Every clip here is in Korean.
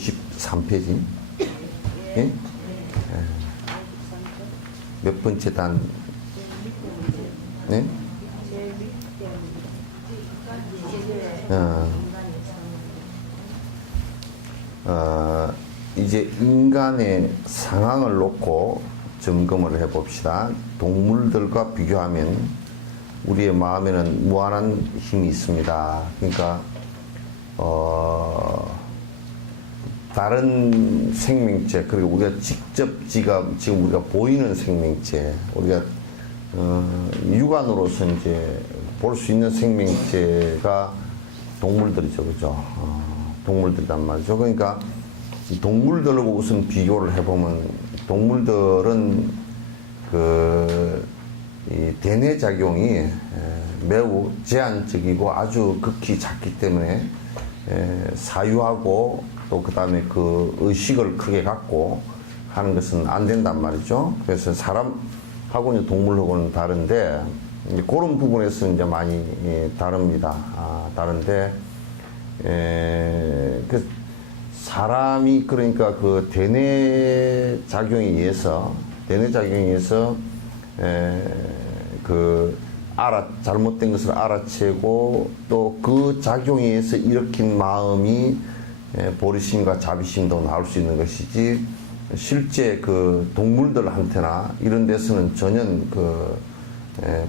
53페이지. 예? 몇 번째 단? 네? 이제 인간의 상황을 놓고 점검을 해봅시다. 동물들과 비교하면 우리의 마음에는 무한한 힘이 있습니다. 그러니까 다른 생명체, 그리고 우리가 직접 지금 우리가 보이는 생명체, 우리가 육안으로서 이제 볼 수 있는 생명체가 동물들이죠, 그죠? 동물들이란 말이죠. 그러니까 동물들하고 우선 비교를 해보면, 동물들은 이 대뇌작용이 매우 제한적이고 아주 극히 작기 때문에 사유하고 또 그 다음에 그 의식을 크게 갖고 하는 것은 안 된단 말이죠. 그래서 사람하고 이제 동물하고는 다른데, 이제 그런 부분에서 이제 많이 다릅니다. 다른데, 그 사람이 그러니까 그 대뇌작용에 의해서 잘못된 것을 알아채고 또 그 작용에 의해서 일으킨 마음이 보리심과 자비심도 나올 수 있는 것이지, 실제 그 동물들한테나 이런 데서는 전혀 그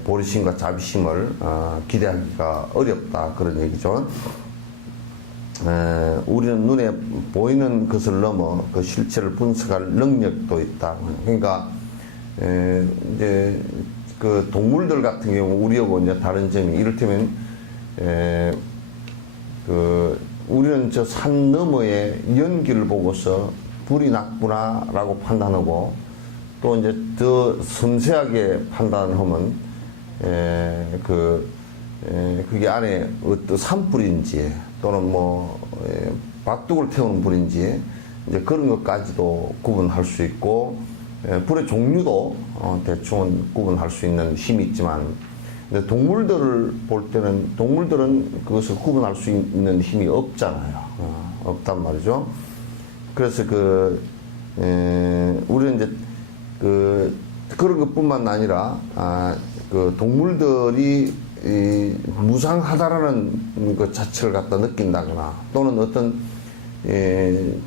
보리심과 자비심을 기대하기가 어렵다, 그런 얘기죠. 우리는 눈에 보이는 것을 넘어 그 실체를 분석할 능력도 있다. 그러니까 이제 그 동물들 같은 경우 우리하고 이제 다른 점이, 이를테면 우리는 저 산 너머에 연기를 보고서 불이 났구나라고 판단하고, 또 이제 더 섬세하게 판단하면 그게 안에 어떤 산불인지 또는 뭐 밭둑을 태우는 불인지 이제 그런 것까지도 구분할 수 있고, 불의 종류도 대충은 구분할 수 있는 힘이 있지만, 근데 동물들을 볼 때는 동물들은 그것을 구분할 수 있는 힘이 없잖아요. 없단 말이죠. 그래서 우리는 이제 그런 것뿐만 아니라 그 동물들이 무상하다라는 것 자체를 갖다 느낀다거나, 또는 어떤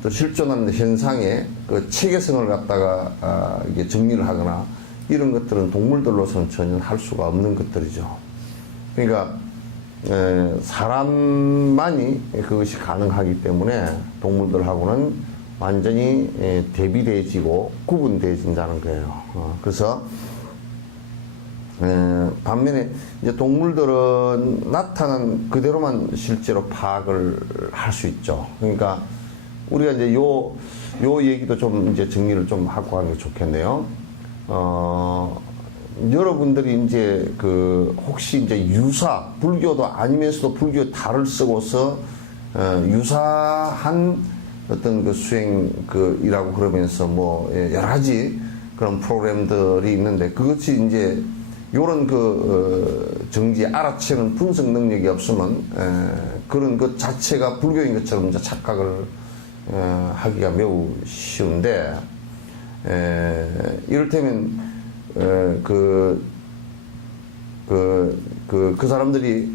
또 실존하는 현상의 그 체계성을 갖다가 이게 정리를 하거나, 이런 것들은 동물들로서는 전혀 할 수가 없는 것들이죠. 그러니까 사람만이 그것이 가능하기 때문에 동물들하고는 완전히 대비되어지고 구분되어진다는 거예요. 그래서 반면에 이제 동물들은 나타난 그대로만 실제로 파악을 할 수 있죠. 그러니까 우리가 이제 요 얘기도 좀 이제 정리를 좀 하고 하는 게 좋겠네요. 여러분들이 이제 혹시 이제 불교도 아니면서도 불교의 달을 쓰고서 유사한 어떤 그 수행 이라고 그러면서 뭐 여러 가지 그런 프로그램들이 있는데, 그것이 이제 요런 정지 알아채는 분석 능력이 없으면 그런 것 자체가 불교인 것처럼 이제 착각을 하기가 매우 쉬운데, 이를테면 그 사람들이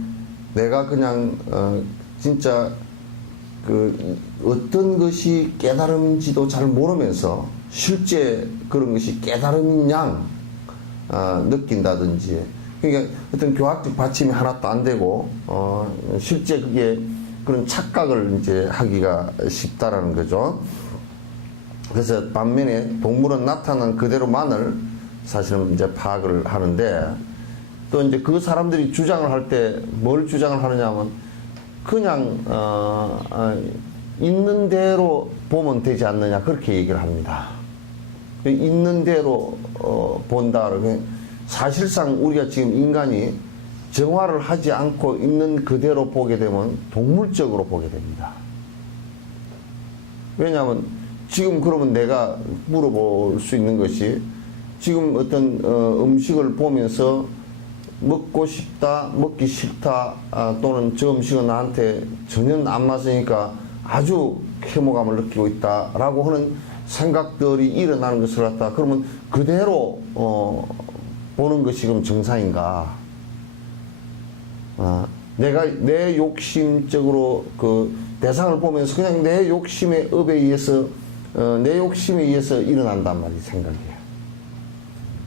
내가 그냥 진짜 어떤 것이 깨달음인지도 잘 모르면서 실제 그런 것이 깨달음인 양 느낀다든지, 그러니까 어떤 교학적 받침이 하나도 안 되고 실제 그게 그런 착각을 이제 하기가 쉽다라는 거죠. 그래서 반면에 동물은 나타난 그대로만을 사실은 이제 파악을 하는데, 또 이제 그 사람들이 주장을 할 때 뭘 주장을 하느냐 하면, 그냥 있는 대로 보면 되지 않느냐, 그렇게 얘기를 합니다. 있는 대로 본다. 사실상 우리가 지금 인간이 정화를 하지 않고 있는 그대로 보게 되면 동물적으로 보게 됩니다. 왜냐하면 지금 그러면 내가 물어볼 수 있는 것이, 지금 어떤 음식을 보면서 먹고 싶다, 먹기 싫다, 또는 저 음식은 나한테 전혀 안 맞으니까 아주 혐오감을 느끼고 있다라고 하는 생각들이 일어나는 것을 갖다 그러면 그대로 보는 것이 그럼 정상인가? 내가 내 욕심적으로 그 대상을 보면서 그냥 내 욕심의 업에 의해서 내 욕심에 의해서 일어난단 말이에요. 생각이에요.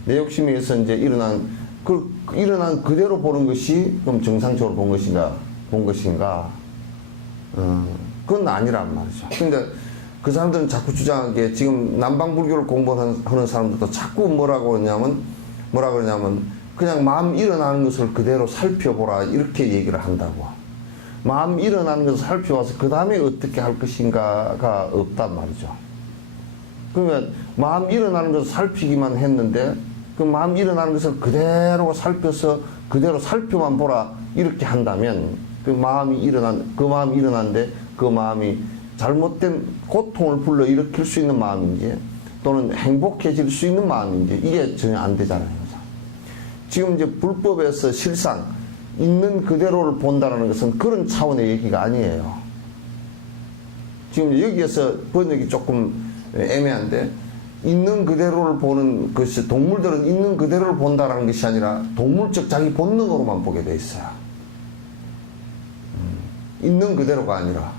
내 욕심에 의해서 이제 일어난 그대로 보는 것이 그럼 정상적으로 본 것인가? 그건 아니란 말이죠. 근데 그 사람들은 자꾸 주장하기에 지금 남방불교를 공부하는 사람들도 자꾸 뭐라고 그러냐면 그냥 마음 일어나는 것을 그대로 살펴보라 이렇게 얘기를 한다고. 마음 일어나는 것을 살펴봐서 그 다음에 어떻게 할 것인가가 없단 말이죠. 그러면 마음 일어나는 것을 살피기만 했는데 그 마음 일어나는 것을 그대로 살펴서 그대로 살펴만 보라 이렇게 한다면 그 마음이 일어났는데 그 마음이 잘못된 고통을 불러일으킬 수 있는 마음인지 또는 행복해질 수 있는 마음인지 이게 전혀 안 되잖아요. 지금 이제 불법에서 실상 있는 그대로를 본다는 것은 그런 차원의 얘기가 아니에요. 지금 여기에서 번역이 조금 애매한데 있는 그대로를 보는 것이 동물들은 있는 그대로를 본다라는 것이 아니라 동물적 자기 본능으로만 보게 돼 있어요. 있는 그대로가 아니라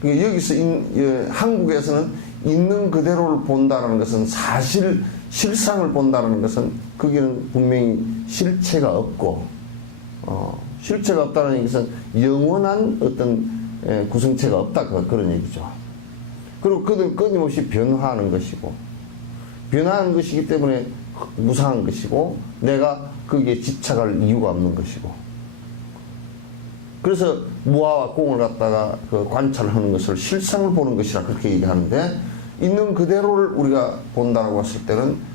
그러니까 여기서 한국에서는 있는 그대로를 본다라는 것은 실상을 본다라는 것은 거기는 분명히 실체가 없고 실체가 없다는 것은 영원한 어떤 구성체가 없다 그런 얘기죠. 그리고 그들은 끊임없이 변화하는 것이고 변화하는 것이기 때문에 무상한 것이고 내가 거기에 집착할 이유가 없는 것이고 그래서 무아와 공을 갖다가 그 관찰하는 것을 실상을 보는 것이라 그렇게 얘기하는데 있는 그대로를 우리가 본다고 했을 때는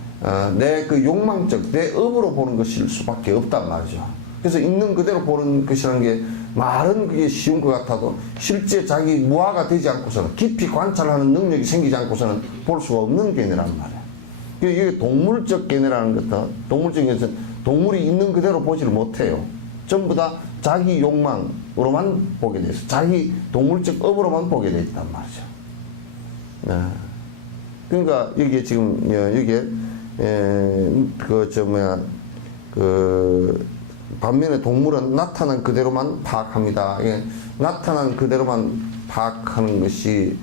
내 그 욕망적 내 업으로 보는 것일 수밖에 없단 말이죠. 그래서 있는 그대로 보는 것이라는 게 말은 그게 쉬운 것 같아도 실제 자기 무아가 되지 않고서는 깊이 관찰하는 능력이 생기지 않고서는 볼 수가 없는 개념이란 말이에요. 이게 동물적 개념이라는 것도 동물적인 것은 동물이 있는 그대로 보지를 못해요. 전부 다 자기 욕망으로만 보게 돼 있어요. 자기 동물적 업으로만 보게 돼 있단 말이죠. 네. 그러니까 여기에 지금 여기에 반면에 동물은 나타난 그대로만 파악합니다. 나타난 그대로만 파악하는 것이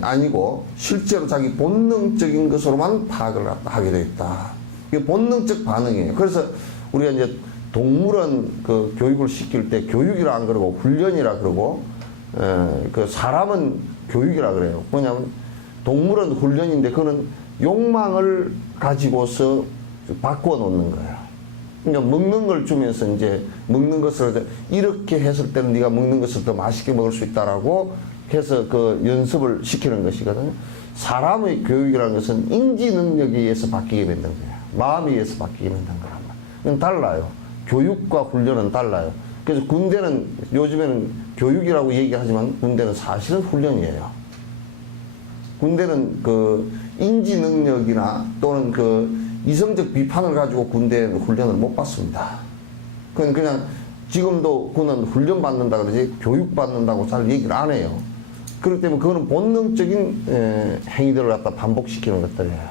아니고 실제로 자기 본능적인 것으로만 파악을 하게 되어 있다. 이게 본능적 반응이에요. 그래서 우리가 이제 동물은 그 교육을 시킬 때 교육이라 안 그러고 훈련이라 그러고 그 사람은 교육이라 그래요. 뭐냐면 동물은 훈련인데 그거는 욕망을 가지고서 바꾸어 놓는 거예요. 그러니까 먹는 걸 주면서 이제 먹는 것을 이렇게 했을 때는 네가 먹는 것을 더 맛있게 먹을 수 있다라고 해서 그 연습을 시키는 것이거든요. 사람의 교육이라는 것은 인지 능력에 의해서 바뀌게 만든 거예요. 마음에 의해서 바뀌게 만든 거란 말이에요. 그건 달라요. 교육과 훈련은 달라요. 그래서 군대는 요즘에는 교육이라고 얘기하지만 군대는 사실은 훈련이에요. 군대는 그 인지 능력이나 또는 그 이성적 비판을 가지고 군대는 훈련을 못 받습니다. 그건 그냥 지금도 그는 훈련 받는다 그러지 교육 받는다고 잘 얘기를 안 해요. 그렇기 때문에 그거는 본능적인 행위들을 갖다 반복시키는 것들이에요.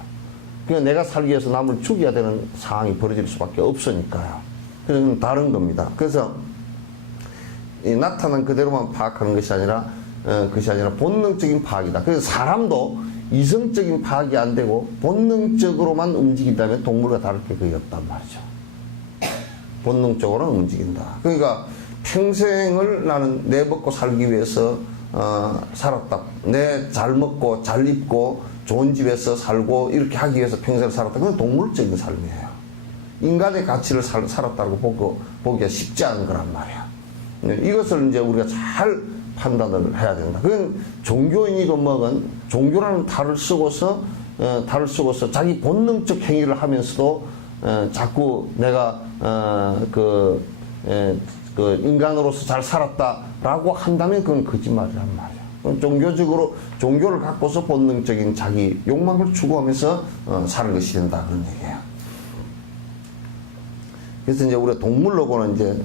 그러니까 내가 살기 위해서 남을 죽여야 되는 상황이 벌어질 수밖에 없으니까요. 그래서 다른 겁니다. 그래서 이 나타난 그대로만 파악하는 것이 아니라 본능적인 파악이다. 그래서 사람도 이성적인 파악이 안 되고 본능적으로만 움직인다면 동물과 다를 게 거의 없단 말이죠. 본능적으로는 움직인다. 그러니까 평생을 나는 내 먹고 살기 위해서 살았다. 내 잘 먹고 잘 입고 좋은 집에서 살고 이렇게 하기 위해서 평생을 살았다. 그건 동물적인 삶이에요. 인간의 가치를 살았다고 보기가 쉽지 않은 거란 말이야. 이것을 이제 우리가 잘 판단을 해야 된다. 그건 종교인이건 뭐건 종교라는 탈을 쓰고서 자기 본능적 행위를 하면서도 자꾸 내가 인간으로서 잘 살았다라고 한다면 그건 거짓말이란 말이야. 종교적으로 종교를 갖고서 본능적인 자기 욕망을 추구하면서 사는 것이 된다 그런 얘기예요. 그래서 이제 우리가 동물로 보는 이제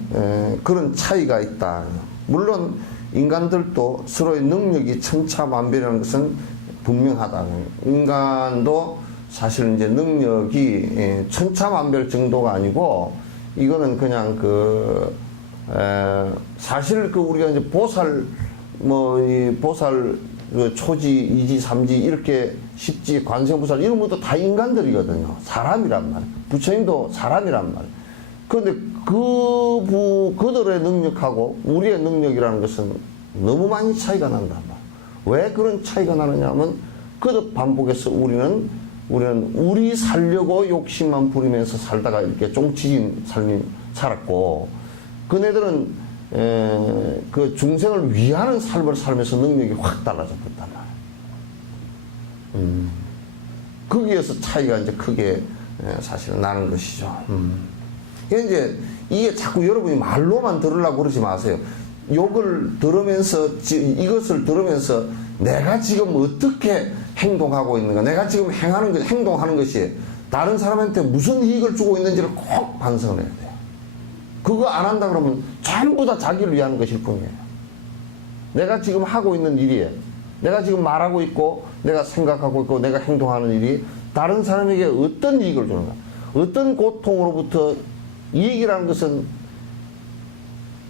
그런 차이가 있다. 물론 인간들도 서로의 능력이 천차만별이라는 것은 분명하다. 인간도 사실 이제 능력이 천차만별 정도가 아니고 이거는 그냥 사실 우리가 이제 보살 이 보살 초지, 이지, 삼지 이렇게 십지, 관세음보살 이런 것도 다 인간들이거든요. 사람이란 말. 부처님도 사람이란 말. 그런데 그들의 능력하고 우리의 능력이라는 것은 너무 많이 차이가 난단 말. 왜 그런 차이가 나느냐 하면 그들 반복해서 우리는 우리 살려고 욕심만 부리면서 살다가 이렇게 쫑치진 삶이 살았고, 그네들은 그 중생을 위하는 삶을 살면서 능력이 확 달라져 버렸단 말이에요. 거기에서 차이가 이제 크게 사실은 나는 것이죠. 이제 이게 자꾸 여러분이 말로만 들으려고 그러지 마세요. 욕을 들으면서, 이것을 들으면서 내가 지금 어떻게 행동하고 있는가, 내가 지금 행동하는 것이 다른 사람한테 무슨 이익을 주고 있는지를 꼭 반성을 해야 돼요. 그거 안 한다 그러면 전부 다 자기를 위하는 것일 뿐이에요. 내가 지금 하고 있는 일이, 내가 지금 말하고 있고, 내가 생각하고 있고, 내가 행동하는 일이 다른 사람에게 어떤 이익을 주는가, 어떤 고통으로부터, 이익이라는 것은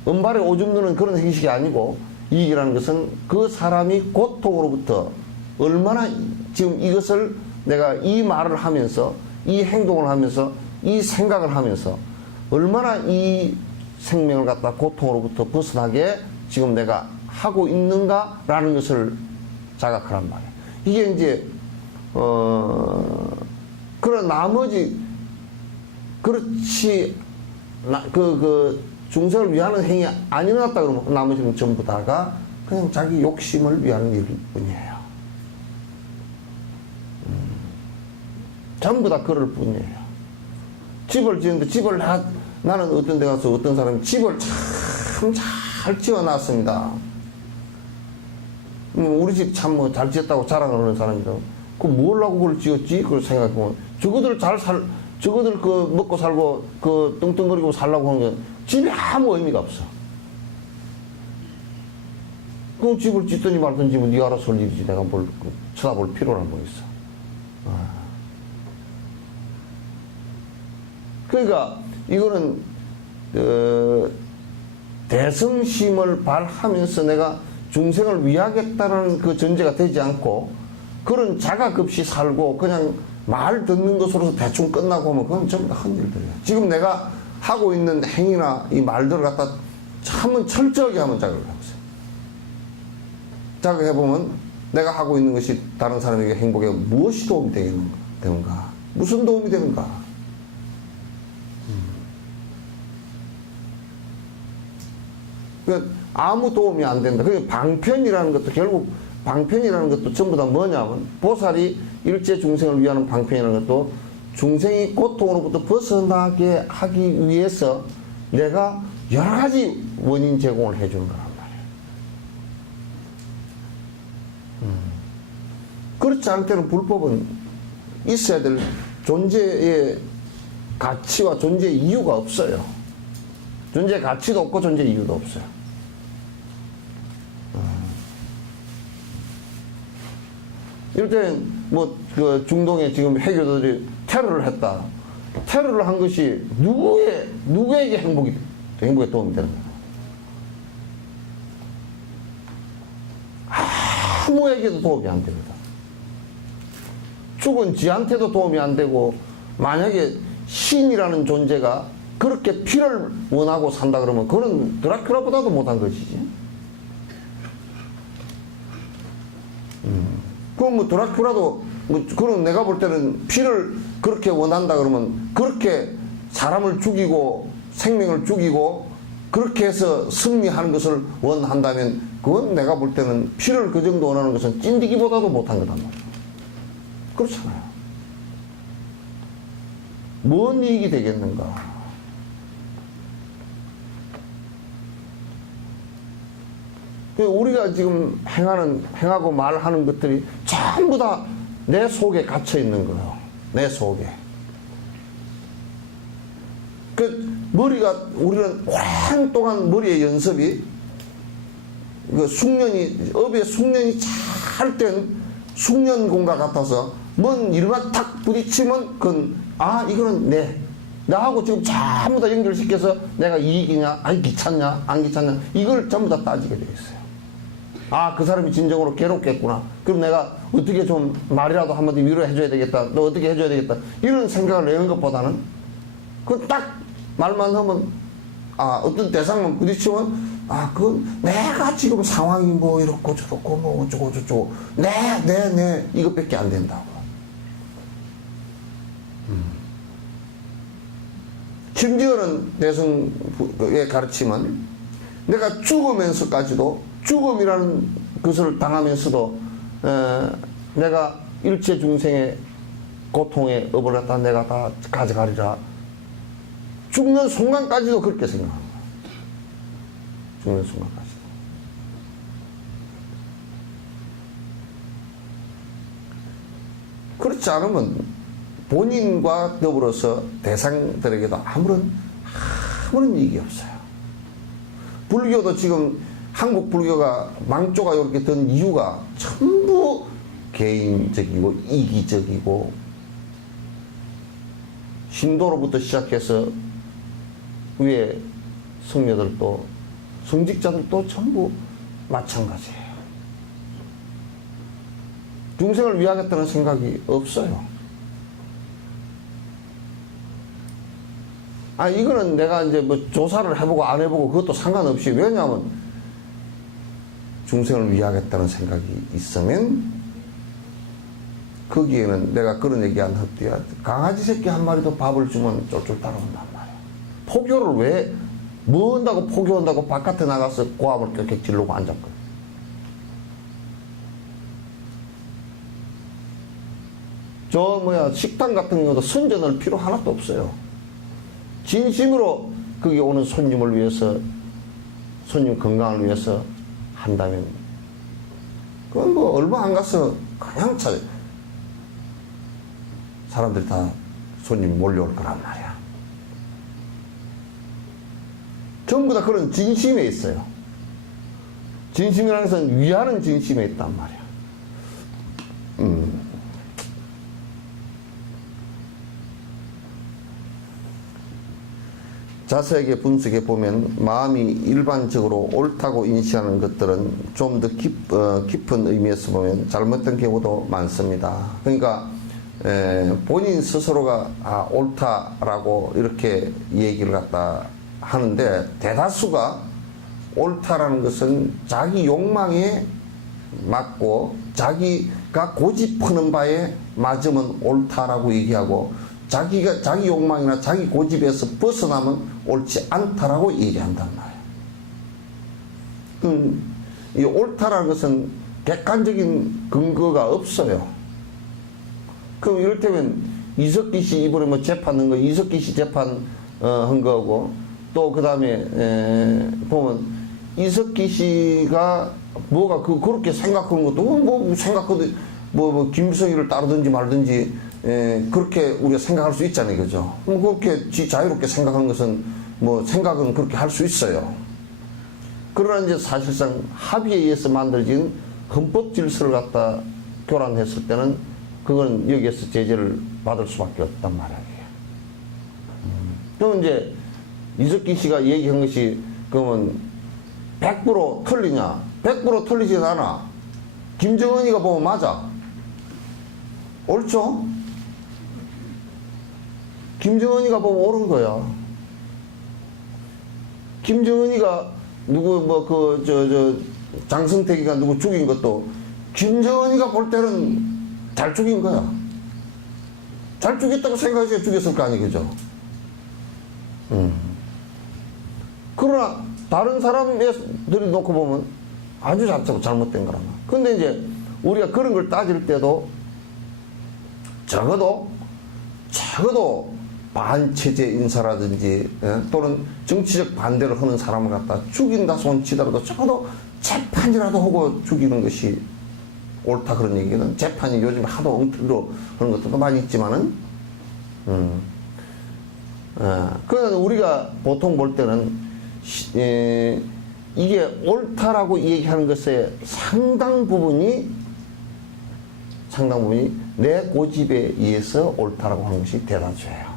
은발에 오줌 누는 그런 형식이 아니고, 이익이라는 것은 그 사람이 고통으로부터 얼마나 지금 이것을 내가 이 말을 하면서, 이 행동을 하면서, 이 생각을 하면서 얼마나 이 생명을 갖다 고통으로부터 벗어나게 지금 내가 하고 있는가라는 것을 자각하란 말이에요. 이게 이제 그런 나머지 그렇지 중생을 위하는 행위 안 일어났다 그러면 나머지는 전부 다가 그냥 자기 욕심을 위하는 일일 뿐이에요. 전부 다 그럴 뿐이에요. 집을 지었는데 나는 어떤 데 가서 어떤 사람이 집을 참 잘 지어놨습니다. 우리 집 참 잘 지었다고 자랑하는 사람이라고. 그 뭘라고 그걸 지었지? 그걸 생각해보면 저거들 먹고 살고 뚱뚱거리고 살라고 하는 게 집에 아무 의미가 없어. 그럼 집을 짓든지 말든지 네 알아서 할 일이지. 내가 뭘 쳐다볼 필요는 뭐 있어. 그러니까 이거는 대성심을 발하면서 내가 중생을 위하겠다는 그 전제가 되지 않고 그런 자각 없이 살고 그냥 말 듣는 것으로서 대충 끝나고 하면 그건 전부 다 흔들들이야. 지금 내가 하고 있는 행위나 이 말들을 갖다 한번 철저하게 한번 자각을 해보세요. 자각해보면 내가 하고 있는 것이 다른 사람에게 행복에 무엇이 도움이 되는가? 무슨 도움이 되는가? 그러니까 아무 도움이 안 된다. 그러니까 방편이라는 것도 결국 방편이라는 것도 전부 다 뭐냐면 보살이 일체 중생을 위하는 방편이라는 것도 중생이 고통으로부터 벗어나게 하기 위해서 내가 여러 가지 원인 제공을 해주는 거란 말이에요. 그렇지 않을 때는 불법은 있어야 될 존재의 가치와 존재의 이유가 없어요. 존재의 가치도 없고 존재의 이유도 없어요. 이럴 때는 그 중동에 지금 해교도들이 테러를 했다. 테러를 한 것이 누구에게 행복에 도움이 되는 거야? 아무에게도 도움이 안 됩니다. 죽은 지한테도 도움이 안 되고, 만약에 신이라는 존재가 그렇게 피를 원하고 산다 그러면 그건 드라큘라보다도 못한 것이지. 그럼 드라큘라도 그럼 내가 볼 때는 피를 그렇게 원한다 그러면 그렇게 사람을 죽이고 생명을 죽이고 그렇게 해서 승리하는 것을 원한다면 그건 내가 볼 때는 피를 그 정도 원하는 것은 찐디기보다도 못한 거단 말이야. 그렇잖아요. 뭔 이익이 되겠는가? 우리가 지금 행하고 말하는 것들이 전부 다 내 속에 갇혀 있는 거예요. 내 속에. 우리는 오랜 동안 머리의 연습이 그 숙련이, 업의 숙련이 잘 된 숙련공과 같아서 뭔 일만 탁 부딪히면 그건, 아, 이거는 나하고 지금 전부 다 연결시켜서 내가 이익이냐, 아니 귀찮냐, 안 귀찮냐, 이걸 전부 다 따지게 되어 있어요. 아, 그 사람이 진정으로 괴롭겠구나. 그럼 내가 어떻게 좀 말이라도 한마디 위로해줘야 되겠다. 너 어떻게 해줘야 되겠다. 이런 생각을 내는 것보다는 그 딱 말만 하면, 아, 어떤 대상만 부딪히면, 아, 그건 내가 지금 상황이 뭐 이렇고 저렇고 뭐 어쩌고 저쩌고 이것밖에 안 된다고. 심지어는 대성의 가르침은 내가 죽으면서까지도, 죽음이라는 것을 당하면서도 내가 일체 중생의 고통의 업을 갖다 내가 다 가져가리라. 죽는 순간까지도 그렇게 생각합니다. 죽는 순간까지도. 그렇지 않으면 본인과 더불어서 대상들에게도 아무런 이익이 없어요. 불교도 지금 한국 불교가 망조가 이렇게 된 이유가 전부 개인적이고 이기적이고, 신도로부터 시작해서 위에 성녀들도 성직자들도 전부 마찬가지예요. 중생을 위하겠다는 생각이 없어요. 아, 이거는 내가 이제 뭐 조사를 해보고 안 해보고 그것도 상관없이, 왜냐하면 중생을 위하겠다는 생각이 있으면 거기에는 내가 그런 얘기 안 헛되야 강아지 새끼 한 마리도 밥을 주면 쫄쫄 따라온단 말이야. 포교를 왜, 뭐 한다고 포교한다고 바깥에 나가서 고함을 껴껴 지르고 앉았거든. 식당 같은 경우도 선전할 필요 하나도 없어요. 진심으로 거기 오는 손님을 위해서, 손님 건강을 위해서 한다면, 그건 뭐 얼마 안 가서 그냥 사람들이 다 손님이 몰려올 거란 말이야. 전부 다 그런 진심에 있어요. 진심이라는 것은 위하는 진심에 있단 말이야. 자세하게 분석해 보면 마음이 일반적으로 옳다고 인식하는 것들은 좀 더 깊은 의미에서 보면 잘못된 경우도 많습니다. 그러니까 본인 스스로가 옳다라고 이렇게 얘기를 갖다 하는데, 대다수가 옳다라는 것은 자기 욕망에 맞고 자기가 고집하는 바에 맞으면 옳다라고 얘기하고, 자기가 자기 욕망이나 자기 고집에서 벗어나면 옳지 않다라고 얘기한단 말이에요. 이 옳다라는 것은 객관적인 근거가 없어요. 그럼 이를테면 이석기 씨 이번에 뭐 재판한 거, 이석기 씨 재판 한 거고, 또 그 다음에 보면 이석기 씨가 뭐가 그렇게 생각하는 것도 뭐 생각해도 뭐 김수희를 따르든지 말든지 그렇게 우리가 생각할 수 있잖아요, 그죠? 그렇게 자유롭게 생각하는 것은 뭐 생각은 그렇게 할 수 있어요. 그러나 이제 사실상 합의에 의해서 만들어진 헌법 질서를 갖다 교란했을 때는 그건 여기에서 제재를 받을 수밖에 없단 말이에요. 그럼 이제 이석기 씨가 얘기한 것이 그러면 100% 틀리냐? 100% 틀리진 않아. 김정은이가 보면 맞아. 옳죠? 김정은이가 보면 옳은 거야. 김정은이가 장성택이가 누구 죽인 것도 김정은이가 볼 때는 잘 죽인 거야. 잘 죽였다고 생각해서 죽였을 거 아니에요, 그죠? 그러나 다른 사람들이 놓고 보면 아주 잘못된 거란 말이야. 근데 이제 우리가 그런 걸 따질 때도 적어도 반체제 인사라든지 또는 정치적 반대를 하는 사람을 갖다 죽인다 손치더라도 적어도 재판이라도 하고 죽이는 것이 옳다, 그런 얘기는. 재판이 요즘 하도 엉터리로 하는 것도 많이 있지만은 그러나 우리가 보통 볼 때는 이게 옳다라고 얘기하는 것의 상당 부분이 내 고집에 의해서 옳다라고 하는 것이 대다수예요.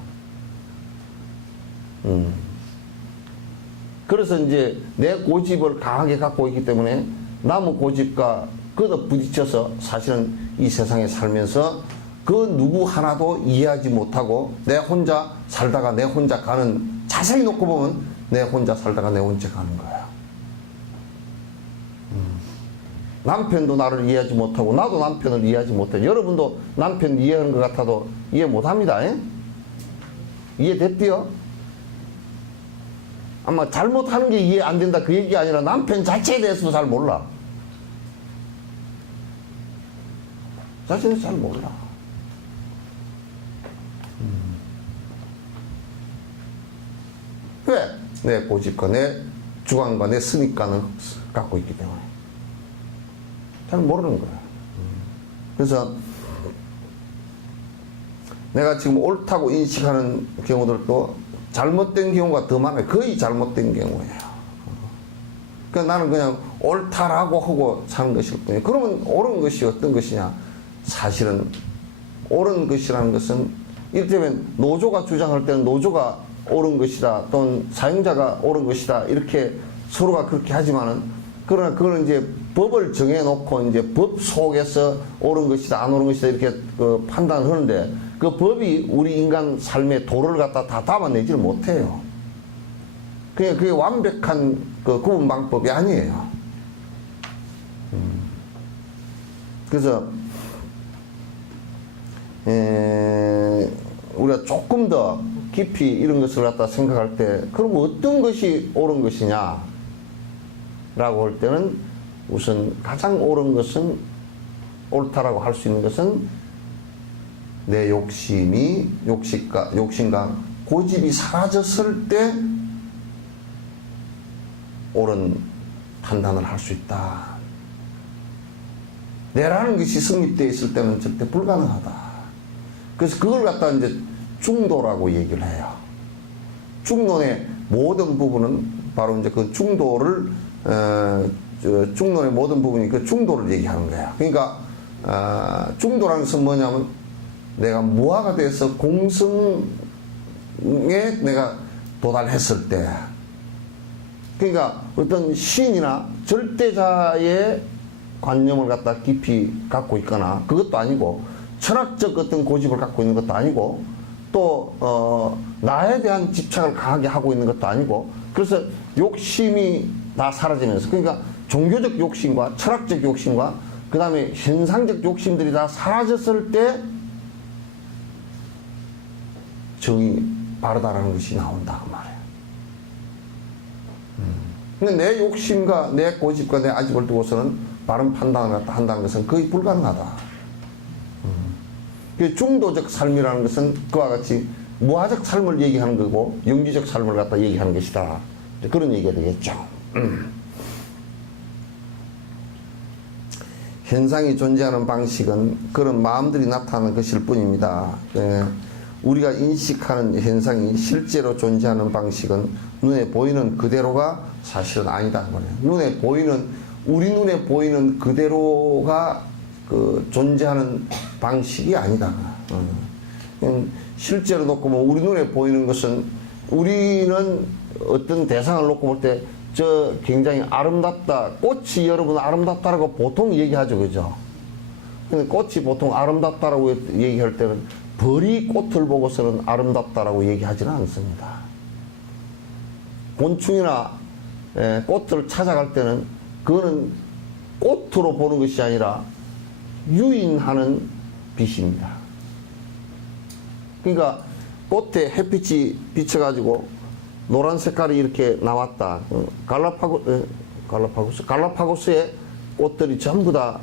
그래서 이제 내 고집을 강하게 갖고 있기 때문에 남의 고집과 끄덕 부딪혀서 사실은 이 세상에 살면서 그 누구 하나도 이해하지 못하고 내 혼자 살다가 내 혼자 가는, 자세히 놓고 보면 내 혼자 살다가 내 혼자 가는 거야. 남편도 나를 이해하지 못하고 나도 남편을 이해하지 못해. 여러분도 남편 이해하는 것 같아도 이해 못합니다. 이해됐디요? 아마 잘못하는 게 이해 안 된다 그 얘기가 아니라 남편 자체에 대해서도 잘 몰라. 자신은 잘 몰라. 왜? 내 고집과 내 주관과 내 선입관을 갖고 있기 때문에 잘 모르는 거야. 그래서 내가 지금 옳다고 인식하는 경우들도 잘못된 경우가 더 많아요. 거의 잘못된 경우예요. 그러니까 나는 그냥 옳다라고 하고 사는 것일 뿐이에요. 그러면 옳은 것이 어떤 것이냐? 사실은 옳은 것이라는 것은 이를테면 노조가 주장할 때는 노조가 옳은 것이다 또는 사용자가 옳은 것이다 이렇게 서로가 그렇게 하지만은, 그러나 그거는 이제 법을 정해놓고 이제 법 속에서 옳은 것이다 안 옳은 것이다 이렇게 판단을 하는데, 그 법이 우리 인간 삶의 도를 갖다 다 담아내지를 못해요. 그게 완벽한 그 구분 방법이 아니에요. 그래서 우리가 조금 더 깊이 이런 것을 갖다 생각할 때, 그럼 어떤 것이 옳은 것이냐 라고 할 때는 우선 가장 옳은 것은, 옳다라고 할 수 있는 것은 내 욕심과 고집이 사라졌을 때 옳은 판단을 할 수 있다. 내라는 것이 성립되어 있을 때는 절대 불가능하다. 그래서 그걸 갖다 이제 중도라고 얘기를 해요. 중론의 모든 부분은 바로 이제 그 중도를, 중론의 모든 부분이 그 중도를 얘기하는 거야. 그러니까, 중도라는 것은 뭐냐면, 내가 무아가 돼서 공성에 내가 도달했을 때, 그러니까 어떤 신이나 절대자의 관념을 갖다 깊이 갖고 있거나, 그것도 아니고, 철학적 어떤 고집을 갖고 있는 것도 아니고, 또 나에 대한 집착을 강하게 하고 있는 것도 아니고, 그래서 욕심이 다 사라지면서, 그러니까 종교적 욕심과 철학적 욕심과 그 다음에 현상적 욕심들이 다 사라졌을 때 정이 바르다라는 것이 나온다 그 말이에요. 근데 내 욕심과 내 고집과 내 아집을 두고서는 바른 판단을 한다는 것은 거의 불가능하다. 중도적 삶이라는 것은 그와 같이 무아적 삶을 얘기하는 거고 영지적 삶을 갖다 얘기하는 것이다. 그런 얘기가 되겠죠. 현상이 존재하는 방식은 그런 마음들이 나타나는 것일 뿐입니다. 우리가 인식하는 현상이 실제로 존재하는 방식은 눈에 보이는 그대로가 사실은 아니다. 우리 눈에 보이는 그대로가 존재하는 방식이 아니다. 실제로 놓고 뭐 우리 눈에 보이는 것은, 우리는 어떤 대상을 놓고 볼 때 저 굉장히 아름답다, 꽃이 여러분 아름답다라고 보통 얘기하죠, 그죠? 근데 꽃이 보통 아름답다라고 얘기할 때는 벌이 꽃을 보고서는 아름답다라고 얘기하지는 않습니다. 곤충이나 꽃을 찾아갈 때는 그거는 꽃으로 보는 것이 아니라 유인하는 빛입니다. 그러니까 꽃에 햇빛이 비쳐가지고 노란 색깔이 이렇게 나왔다. 갈라파고스의 꽃들이 전부 다,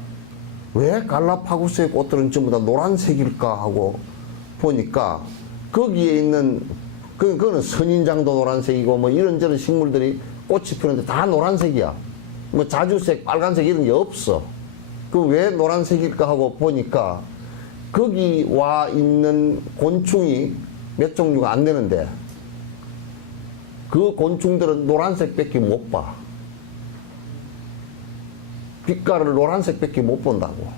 왜 갈라파고스의 꽃들은 전부 다 노란색일까 하고 보니까 거기에 있는, 그거는 선인장도 노란색이고 뭐 이런저런 식물들이 꽃이 피는데 다 노란색이야. 뭐 자주색, 빨간색 이런 게 없어. 그 왜 노란색일까 하고 보니까 거기 와 있는 곤충이 몇 종류가 안 되는데 그 곤충들은 노란색밖에 못 봐. 빛깔을 노란색밖에 못 본다고.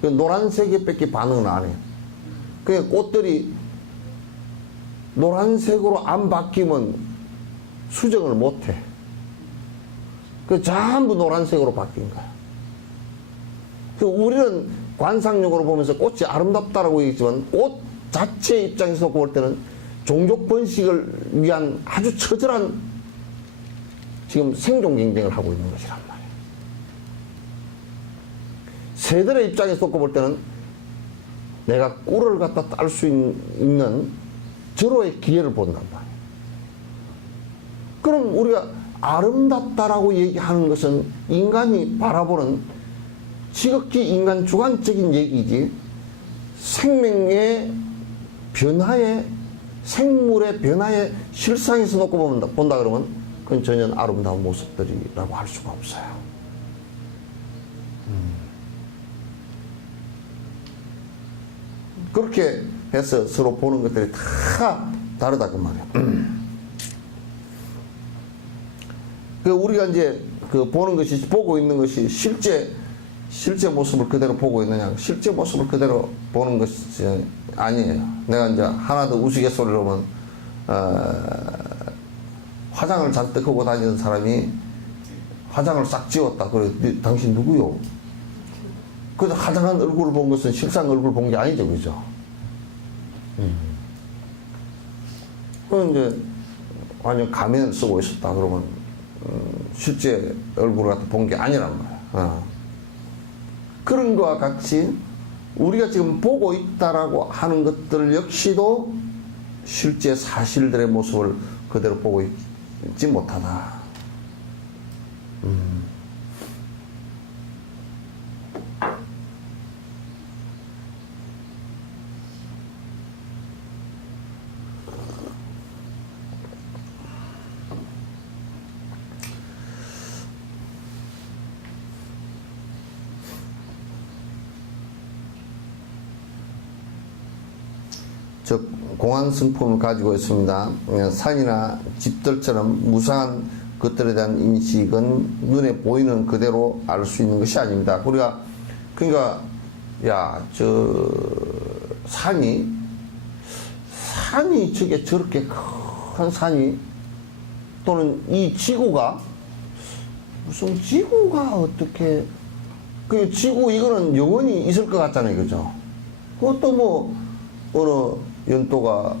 그 노란색에밖에 반응을 안 해요. 그 꽃들이 노란색으로 안 바뀌면 수정을 못 해. 그 전부 노란색으로 바뀐 거야. 그 우리는 관상용으로 보면서 꽃이 아름답다라고 얘기했지만 꽃 자체 입장에서 볼 때는 종족 번식을 위한 아주 처절한 지금 생존 경쟁을 하고 있는 것이란 말이에요. 새들의 입장에서 볼 때는 내가 꿀을 갖다 딸 수 있는 절호의 기회를 본단 말이에요. 그럼 우리가 아름답다라고 얘기하는 것은 인간이 바라보는 지극히 인간 주관적인 얘기이지 생명의 변화의 생물의 변화의 실상에서 놓고 본다 그러면 그건 전혀 아름다운 모습들이라고 할 수가 없어요. 그렇게 해서 서로 보는 것들이 다 다르다 그 말이에요. 그 우리가 이제 그 보는 것이 보고 있는 것이 실제 모습을 그대로 보고 있느냐? 실제 모습을 그대로 보는 것이 아니에요. 내가 이제 하나 더 우스갯소리로 하면 화장을 잔뜩 하고 다니는 사람이 화장을 싹 지웠다. 그래, 당신 누구요? 그래서 화장한 얼굴을 본 것은 실상 얼굴을 본 게 아니죠, 그죠? 그건 이제 완전 가면을 쓰고 있었다. 그러면 실제 얼굴을 갖다 본 게 아니란 말이야. 그런 거와 같이 우리가 지금 보고 있다라고 하는 것들 역시도 실제 사실들의 모습을 그대로 보고 있지 못하다. 즉 공안승품을 가지고 있습니다. 산이나 집들처럼 무상한 것들에 대한 인식은 눈에 보이는 그대로 알 수 있는 것이 아닙니다. 우리가 그러니까 저 산이 저게 저렇게 큰 산이 또는 이 지구가 무슨 지구가 어떻게 그 지구 이거는 영원히 있을 것 같잖아요, 그죠? 그것도 뭐 어느 연도가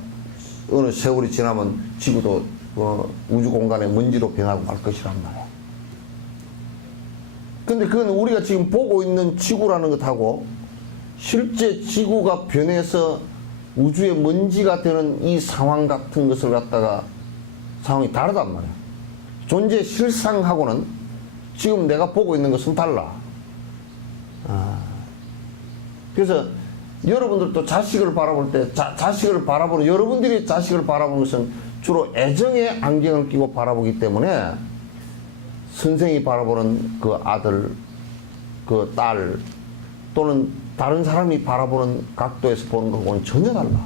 어느 세월이 지나면 지구도 우주 공간의 먼지로 변하고 말 것이란 말이야. 근데 그건 우리가 지금 보고 있는 지구라는 것하고 실제 지구가 변해서 우주의 먼지가 되는 이 상황 같은 것을 갖다가 상황이 다르단 말이야. 존재 실상하고는 지금 내가 보고 있는 것은 달라. 그래서 여러분들도 자식을 바라볼 때 자식을 바라보는 여러분들이 자식을 바라보는 것은 주로 애정의 안경을 끼고 바라보기 때문에 선생이 바라보는 그 아들, 그 딸 또는 다른 사람이 바라보는 각도에서 보는 것과는 전혀 달라.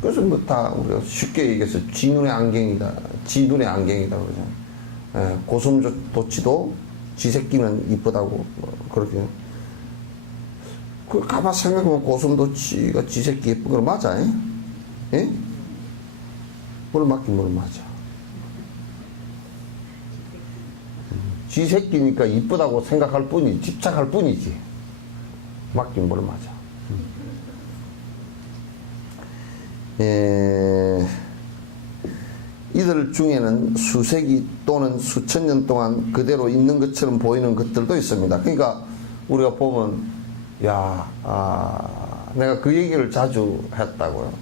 그래서 뭐 다 우리가 쉽게 얘기해서 지 눈의 안경이다, 지 눈의 안경이다 그러죠. 고슴도치도 지 새끼는 이쁘다고 그렇게. 그 가만 생각하면 고슴도치가 지 새끼 예쁜 거 맞아? 예? 뭘 맞긴 뭘 맞아. 지 새끼니까 이쁘다고 생각할 뿐이지, 집착할 뿐이지. 맞긴 뭘 맞아. 이들 중에는 수세기 또는 수천 년 동안 그대로 있는 것처럼 보이는 것들도 있습니다. 그러니까 우리가 보면 내가 그 얘기를 자주 했다고요.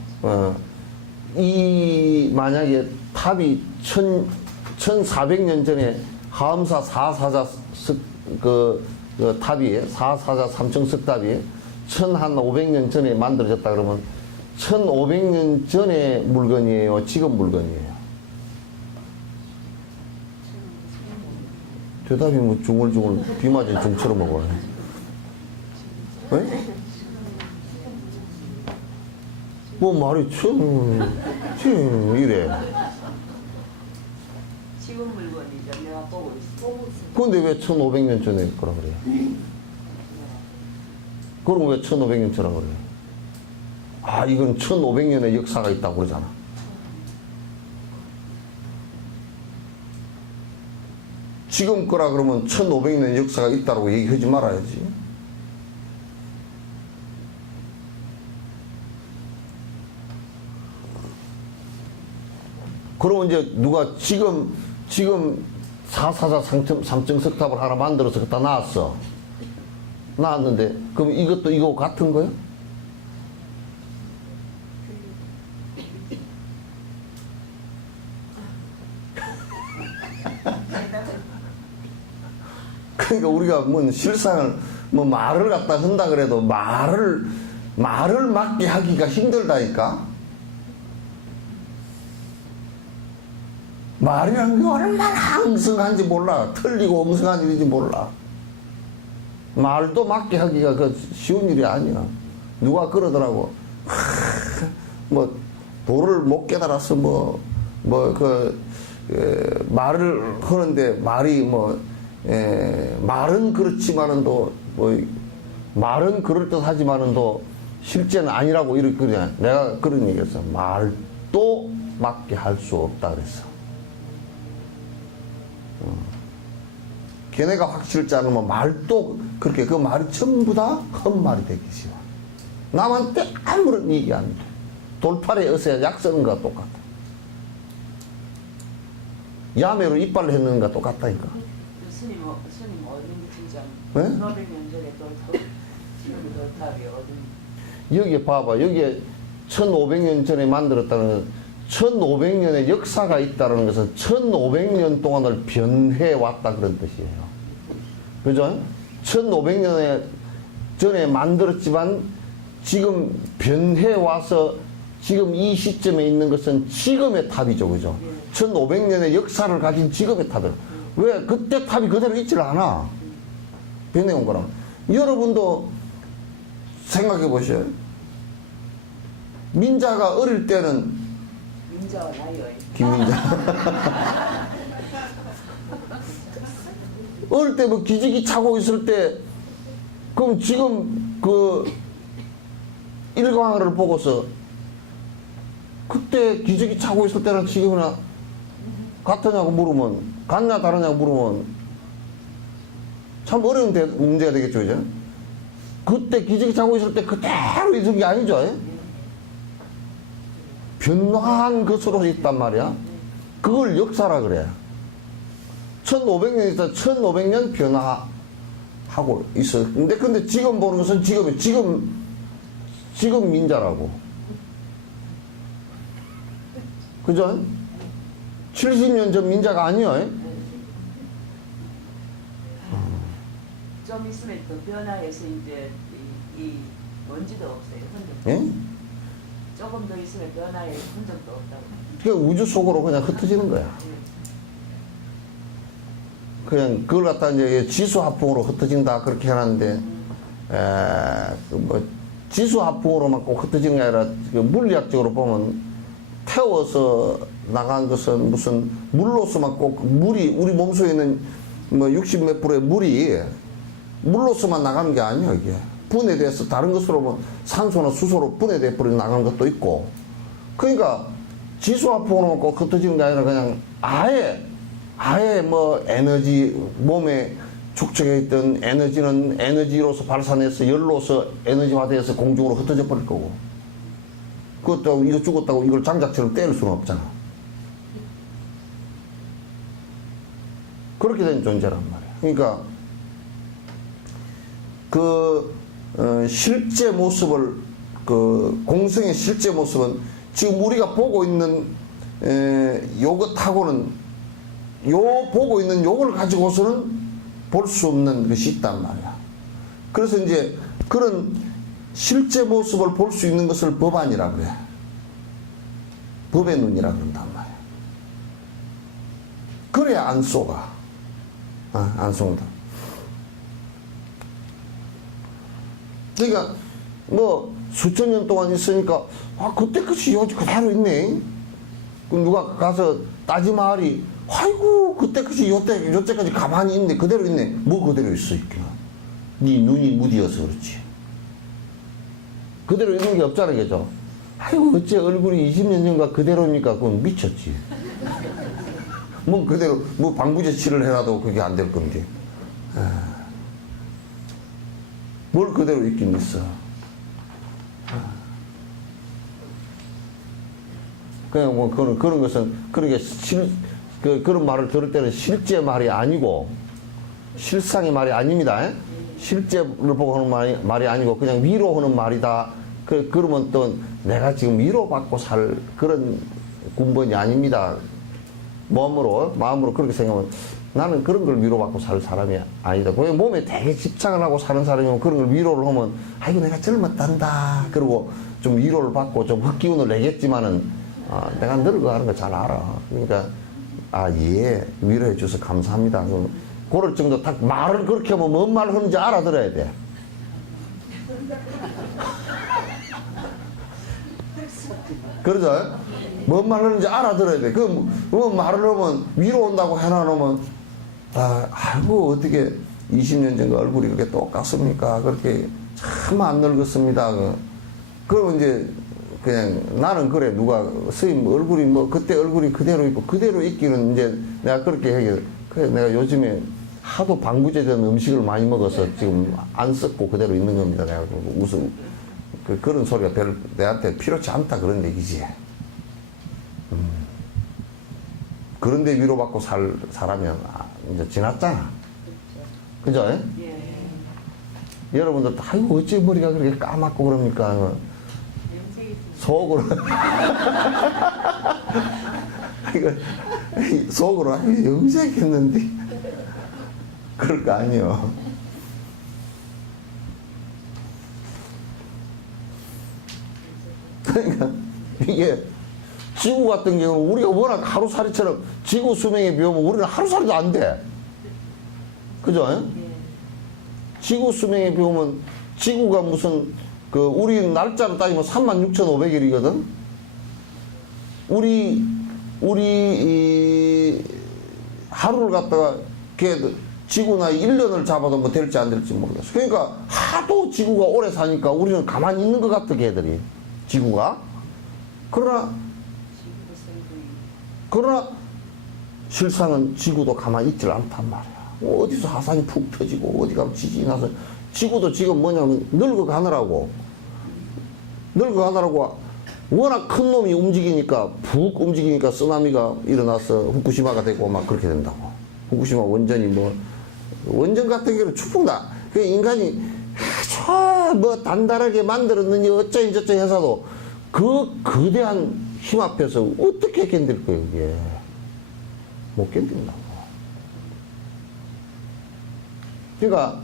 만약에 탑이 1400년 전에 하엄사 사사자 그 탑이 사사자 3층 석탑이 1500년 전에 만들어졌다 그러면 1500년 전의 물건이에요, 지금 물건이에요? 대답이 뭐 중얼중얼 비 맞은 중처럼 먹어요. 왜? 뭐 말이 참 이래. 지금 물건이죠. 내가 보고 있어. 근데 왜 1500년 전에 거라 그래요? 그럼 왜 1500년 전이라 그래요? 아, 이건 1500년의 역사가 있다고 그러잖아. 지금 거라 그러면 1500년 역사가 있다고 얘기하지 말아야지. 그러면 이제 누가 지금 444 3층 석탑을 하나 만들어서 갖다 놨어. 놨는데, 그럼 이것도 이거 같은 거야? 그러니까 우리가 뭐 실상을 뭐 말을 갖다 한다 그래도 말을 맞게 하기가 힘들다니까. 말이라는 게 얼마나 엉성한지 몰라. 틀리고 엉성한 일인지 몰라. 말도 맞게 하기가 그 쉬운 일이 아니야. 누가 그러더라고. 뭐 도를 못 깨달아서 말을 하는데 말이 말은 그렇지만은도 말은 그럴듯하지만은도 실제는 아니라고 이렇게 그러냐. 내가 그런 얘기했어. 말도 맞게 할 수 없다 그랬어. 걔네가 확실치 않으면 말도 그렇게 그 말이 전부 다 헛말이 되기 쉬워. 남한테 아무런 얘기 안 돼. 돌팔에 어서 약 쓰는 거와 똑같아. 야매로 이빨을 했는 거와 똑같다니까. 스님 어딘지 진짜 네? 1500년 전에 돌탑 지금 돌탑이 어딘지. 여기 봐봐. 여기에 1500년 전에 만들었다는 1500년의 역사가 있다는 것은 1500년 동안을 변해 왔다 그런 뜻이에요. 그죠? 1500년 전에 만들었지만 지금 변해 와서 지금 이 시점에 있는 것은 지금의 탑이죠. 그죠? 1500년의 역사를 가진 지금의 탑이에요. 왜? 그때 탑이 그대로 있질 않아. 변해 온 거랑. 여러분도 생각해 보셔요. 민자가 어릴 때는 민자와 나이요. 김민자. 어릴 때 뭐 기저귀 차고 있을 때, 그럼 지금 그 일광을 보고서 그때 기저귀 차고 있을 때랑 지금이나 같으냐고 물으면, 같냐 다르냐고 물으면 참 어려운 문제가 되겠죠, 그죠? 그때 기저귀 차고 있을 때 그대로 있은 게 아니죠. 변화한 것으로 있단 말이야. 그걸 역사라 그래. 1500년 있다. 1500년 변화하고 있어. 근데 지금 보는 것은 지금 민자라고. 그죠? 70년 전 민자가 아니요. 좀 있으면 또 변화해서 이제 이 먼지도 없어요. 흔적. 예? 조금 더 있으면 변화의 흔적도 없다고. 그냥 우주 속으로 그냥 흩어지는 거야. 그냥 그걸 갖다 이제 지수화풍으로 흩어진다 그렇게 해놨는데, 지수화풍으로만 꼭 흩어지는 게 아니라 물리학적으로 보면 태워서 나간 것은 무슨 물로서만 꼭 우리 몸속에 있는 60 몇 프로의 물이 물로서만 나가는 게 아니야. 이게 분해돼서 다른 것으로 뭐 산소나 수소로 분해돼 버려 나가는 것도 있고. 그러니까 지수화풍으로만 꼭 흩어지는 게 아니라 그냥 아예 에너지 몸에 축적해 있던 에너지는 에너지로서 발산해서 열로서 에너지화돼서 공중으로 흩어져 버릴 거고. 그것도 이거 죽었다고 이걸 장작처럼 때릴 수는 없잖아. 그렇게 된 존재란 말이야. 그러니까 실제 모습을 공성의 실제 모습은 지금 우리가 보고 있는 요것하고는 보고 있는 요걸 가지고서는 볼 수 없는 것이 있단 말이야. 그래서 이제 그런 실제 모습을 볼 수 있는 것을 법안이라 그래. 법의 눈이라 그런단 말이야. 그래야 안 쏘가. 안 쏜다. 그러니까 수천 년 동안 있으니까 그때 것이 여지 그대로 있네. 그럼 누가 가서 따지마하리, 아이고, 그때 그치, 요때까지 가만히 있네. 그대로 있네. 뭐 그대로 있어, 있기는. 네 눈이 무디어서 그렇지. 그대로 있는 게 없잖아, 그죠? 아이고, 어째 얼굴이 20년 전과 그대로입니까? 그건 미쳤지. 뭐 그대로, 뭐 방부제 치료를 해놔도 그게 안 될 건데. 뭘 그대로 있긴 있어. 그냥 뭐 그런 것은, 그러게 그런 말을 들을 때는 실제 말이 아니고, 실상의 말이 아닙니다. 실제를 보고 하는 말이 아니고, 그냥 위로하는 말이다. 그러면 또 내가 지금 위로받고 살 그런 군번이 아닙니다. 마음으로 그렇게 생각하면 나는 그런 걸 위로받고 살 사람이 아니다. 그냥 몸에 되게 집착을 하고 사는 사람이면 그런 걸 위로를 하면, 아이고, 내가 젊었단다. 그러고 좀 위로를 받고 좀 헛기운을 내겠지만은, 내가 늙어가는 거 잘 알아. 그러니까, 예, 위로해 주셔서 감사합니다. 그럴 정도 딱 말을 그렇게 하면 뭔 말을 하는지 알아들어야 돼. 그러죠? 뭔 말을 하는지 알아들어야 돼. 뭐 말을 하면 위로 온다고 해놔놓으면, 아이고, 어떻게 20년 전과 얼굴이 그렇게 똑같습니까? 그렇게 참 안 늙었습니다. 그러면 이제, 그냥 나는 그래. 누가, 스님 얼굴이 뭐, 그때 얼굴이 그대로 있고, 그대로 있기는 이제 내가 그렇게 얘기해. 그래, 내가 요즘에 하도 방부제된 음식을 많이 먹어서 지금 안 썩고 그대로 있는 겁니다. 내가 그런 소리가 별 내한테 필요치 않다 그런 얘기지. 그런데 위로받고 살 사람이면 이제 지났잖아. 그죠? 예. 여러분들 아이고 어째 머리가 그렇게 까맣고 그럽니까? 속으로 속으로 염색했는데 그럴 거 아니요. 그러니까 이게 지구 같은 경우는 우리가 워낙 하루살이처럼 지구 수명에 비하면 우리는 하루살이도 안 돼. 그죠? 지구 수명에 비하면 지구가 무슨 우리 날짜로 따지면 36,500일이거든. 우리 하루를 갖다가 지구나 1년을 잡아도 뭐 될지 안 될지 모르겠어. 그러니까 하도 지구가 오래 사니까 우리는 가만히 있는 것 같아, 걔들이. 지구가. 그러나 실상은 지구도 가만히 있질 않단 말이야. 어디서 화산이 푹 터지고 어디 가면 지진이 나서 지구도 지금 뭐냐면 늙어가느라고 워낙 큰 놈이 움직이니까 푹 움직이니까 쓰나미가 일어나서 후쿠시마가 되고 막 그렇게 된다고. 후쿠시마 원전이 원전 같은 경우는 축풍다. 그 인간이 뭐 단단하게 만들었느니 어쩌니 저쩌니 해서도 그 거대한 힘 앞에서 어떻게 견딜 거예요, 그게. 못 견딘다고. 그러니까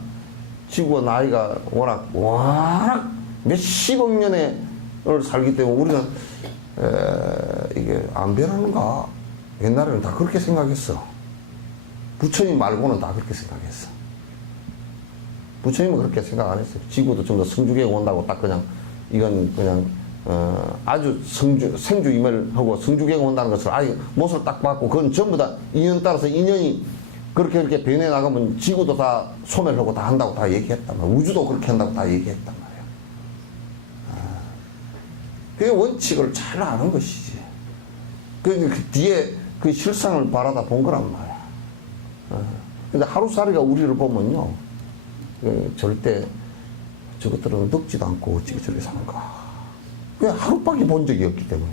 지구가 나이가 워낙 몇십억 년을 살기 때문에 우리는 이게 안 변하는가? 옛날에는 다 그렇게 생각했어. 부처님 말고는 다 그렇게 생각했어. 부처님은 그렇게 생각 안 했어요. 지구도 좀 더 성주계가 온다고 딱 그냥 이건 그냥 아주 생주임을 하고 성주계가 온다는 것을 아예 못을 딱 받고 그건 전부 다 인연 따라서 인연이 그렇게 변해 나가면 지구도 다 소멸하고 다 한다고 다 얘기했단 말이야. 우주도 그렇게 한다고 다 얘기했단 말이야. 그게 원칙을 잘 아는 것이지. 그 뒤에 그 실상을 바라다 본 거란 말이야. 근데 하루살이가 우리를 보면요. 절대 저것들은 늙지도 않고 어찌게 저렇게 사는가. 그냥 하루밖에 본 적이 없기 때문에.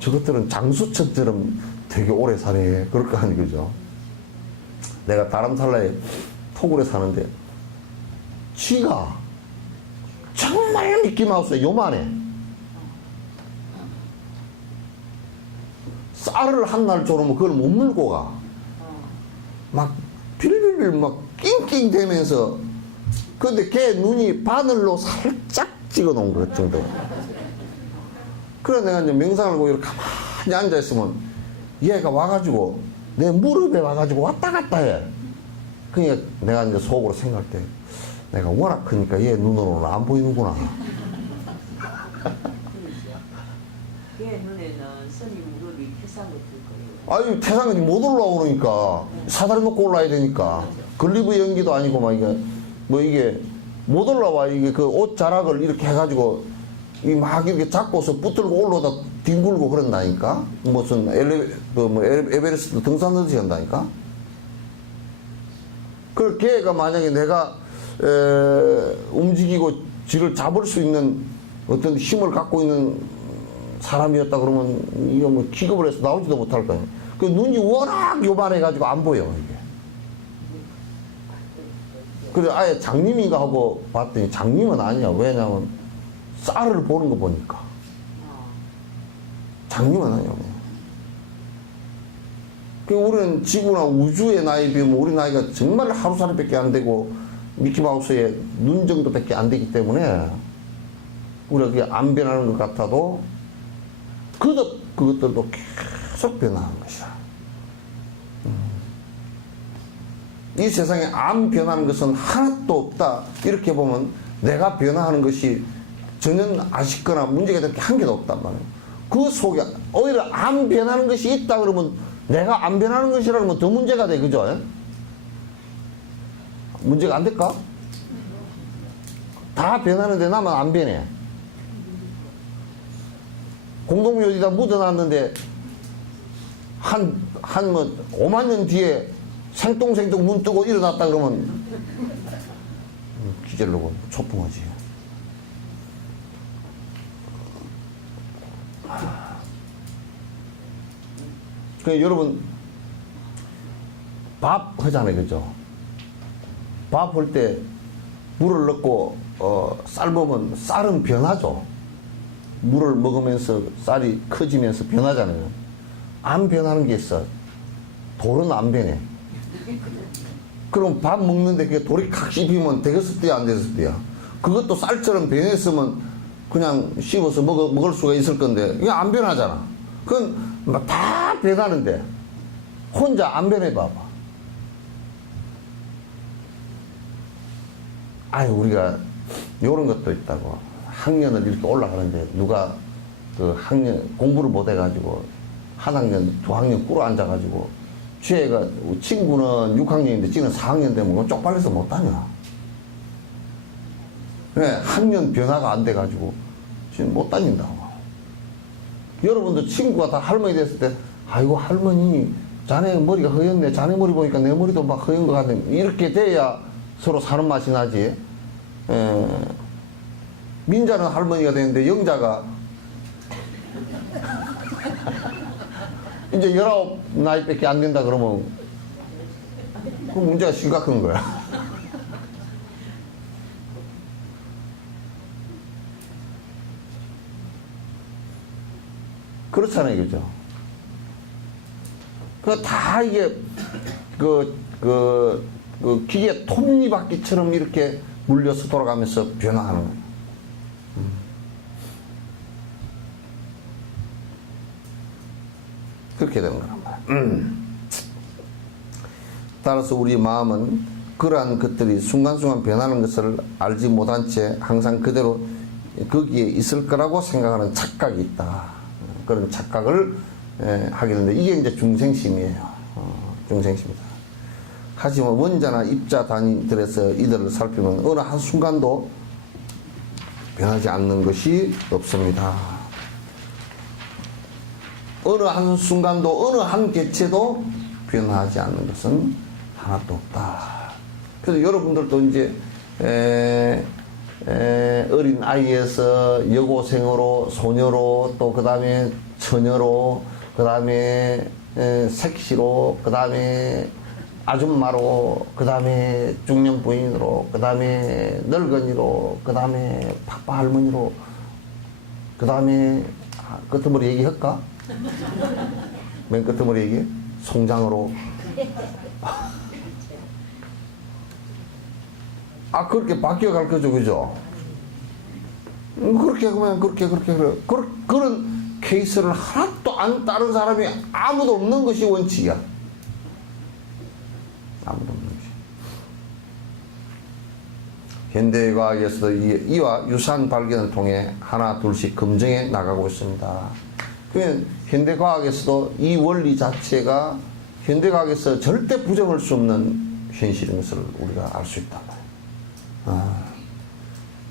저것들은 장수천처럼 되게 오래 사네. 그럴 거 아니, 그죠? 내가 다람살라에 토굴에 사는데, 쥐가 정말 미끼마우스에 요만해. 쌀을 한 날 졸으면 그걸 못 물고 가. 막 빌빌빌 막 낑낑 대면서. 근데 걔 눈이 바늘로 살짝 찍어 놓은 것 정도. 그래 내가 이제 명상을 하고 이렇게 가만히 앉아있으면 얘가 와가지고 내 무릎에 와가지고 왔다 갔다 해. 그러니까 내가 이제 속으로 생각할 때 내가 워낙 크니까 얘 눈으로는 안 보이는구나. 걔 눈에는 스님 무릎이 태산 같을 거예요. 아니 태상이 못 올라오고 그러니까 사다리 놓고 올라야 되니까 글리브 연기도 아니고 막 이게 뭐 이게 못 올라와. 이게 그 옷 자락을 이렇게 해가지고 이 막 이렇게 잡고서 붙들고 올라오다 뒹굴고 그런다니까. 무슨 에베레스트 등산하듯이 한다니까. 그 걔가 만약에 내가 움직이고 쥐를 잡을 수 있는 어떤 힘을 갖고 있는 사람이었다 그러면 이거 뭐 기겁을 해서 나오지도 못할 거예요. 그 눈이 워낙 요만해가지고 안 보여 이게. 그래 아예 장님인가 하고 봤더니 장님은 아니야. 왜냐면 쌀을 보는 거 보니까 장님은 아니야. 그 우리는 지구나 우주의 나이에 비하면 우리 나이가 정말 하루살이밖에 안 되고 미키마우스의 눈 정도밖에 안 되기 때문에 우리가 그게 안 변하는 것 같아도 그것들도 계속 변하는 것이야. 이 세상에 안 변하는 것은 하나도 없다. 이렇게 보면 내가 변화하는 것이 전혀 아쉽거나 문제가 될 게 한 개도 없단 말이에요. 그 속에 오히려 안 변하는 것이 있다 그러면 내가 안 변하는 것이라 그러면 더 문제가 돼. 그죠? 문제가 안 될까? 다 변하는데 나만 안 변해. 공동묘 어디다 묻어놨는데 뭐 5만 년 뒤에 생뚱생뚱 눈 뜨고 일어났다 그러면 기절로고 초풍하지. 그러니까 여러분 밥 하잖아요. 그죠? 밥 할 때 물을 넣고 삶으면 쌀은 변하죠. 물을 먹으면서 쌀이 커지면서 변하잖아요. 안 변하는 게 있어. 돌은 안 변해. 그럼 밥 먹는데 그게 돌이 칵 씹히면 되겠을 때야 안 되겠을 때야. 그것도 쌀처럼 변했으면 그냥 씹어서 먹을 수가 있을 건데 이게 안 변하잖아. 그건 막 다 변하는데 혼자 안 변해봐봐. 아니 우리가 요런 것도 있다고. 학년을 이렇게 올라가는데 누가 그 학년 공부를 못 해가지고 한 학년 두 학년 꿇어 앉아가지고 쥐애가 친구는 6학년인데 쥐는 4학년 되면 쪽팔려서 못 다녀. 왜? 학년 변화가 안 돼가지고 지금 못 다닌다고. 여러분도 친구가 다 할머니 됐을 때 아이고 할머니 자네 머리가 허였네. 자네 머리 보니까 내 머리도 막 허연 것 같네. 이렇게 돼야 서로 사는 맛이 나지. 민자는 할머니가 되는데 영자가 이제 19 나이밖에 안 된다 그러면 그 문제가 심각한 거야. 그렇잖아요. 그죠? 다 이게 기계 톱니바퀴처럼 이렇게 물려서 돌아가면서 변화하는 거예요. 그렇게 되는 거란 말이야. 따라서 우리 마음은 그러한 것들이 순간순간 변하는 것을 알지 못한 채 항상 그대로 거기에 있을 거라고 생각하는 착각이 있다. 그런 착각을 하게 되는데 이게 이제 중생심이에요. 중생심이다. 하지만 원자나 입자 단위들에서 이들을 살피면 어느 한순간도 변하지 않는 것이 없습니다. 어느 한순간도 어느 한 개체도 변하지 않는 것은 하나도 없다. 그래서 여러분들도 이제 어린 아이에서 여고생으로 소녀로 또 그 다음에 처녀로 그 다음에 색시로 그 다음에 아줌마로 그 다음에 중년 부인으로 그 다음에 늙은이로 그 다음에 파파 할머니로 그 다음에 끝머리 얘기할까? 맨 끝머리 얘기? 송장으로 그렇게 바뀌어 갈 거죠. 그죠? 그렇게 그러면 그렇게 그런 케이스를 하나도 안 따른 사람이 아무도 없는 것이 원칙이야. 아무도 없는 것이. 현대과학에서도 이와 유사한 발견을 통해 하나 둘씩 검증해 나가고 있습니다. 그러면 현대과학에서도 이 원리 자체가 현대과학에서 절대 부정할 수 없는 현실인 것을 우리가 알 수 있단 말이에요.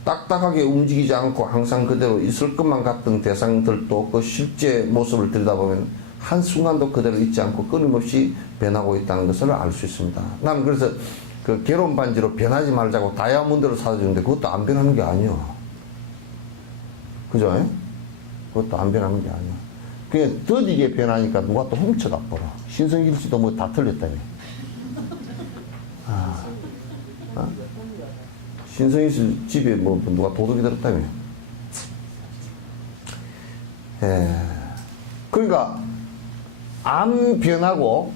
딱딱하게 움직이지 않고 항상 그대로 있을 것만 같던 대상들도 그 실제 모습을 들여다보면 한순간도 그대로 있지 않고 끊임없이 변하고 있다는 것을 알 수 있습니다. 나는 그래서 그 결혼 반지로 변하지 말자고 다이아몬드를 사주는데 그것도 안 변하는 게 아니요. 그죠? 그것도 안 변하는 게 아니야. 그냥 더디게 변하니까 누가 또 훔쳐가 버려. 신성길 씨도 뭐 다 틀렸다며. 신성길 씨 집에 뭐 누가 도둑이 들었다며. 그러니까 안 변하고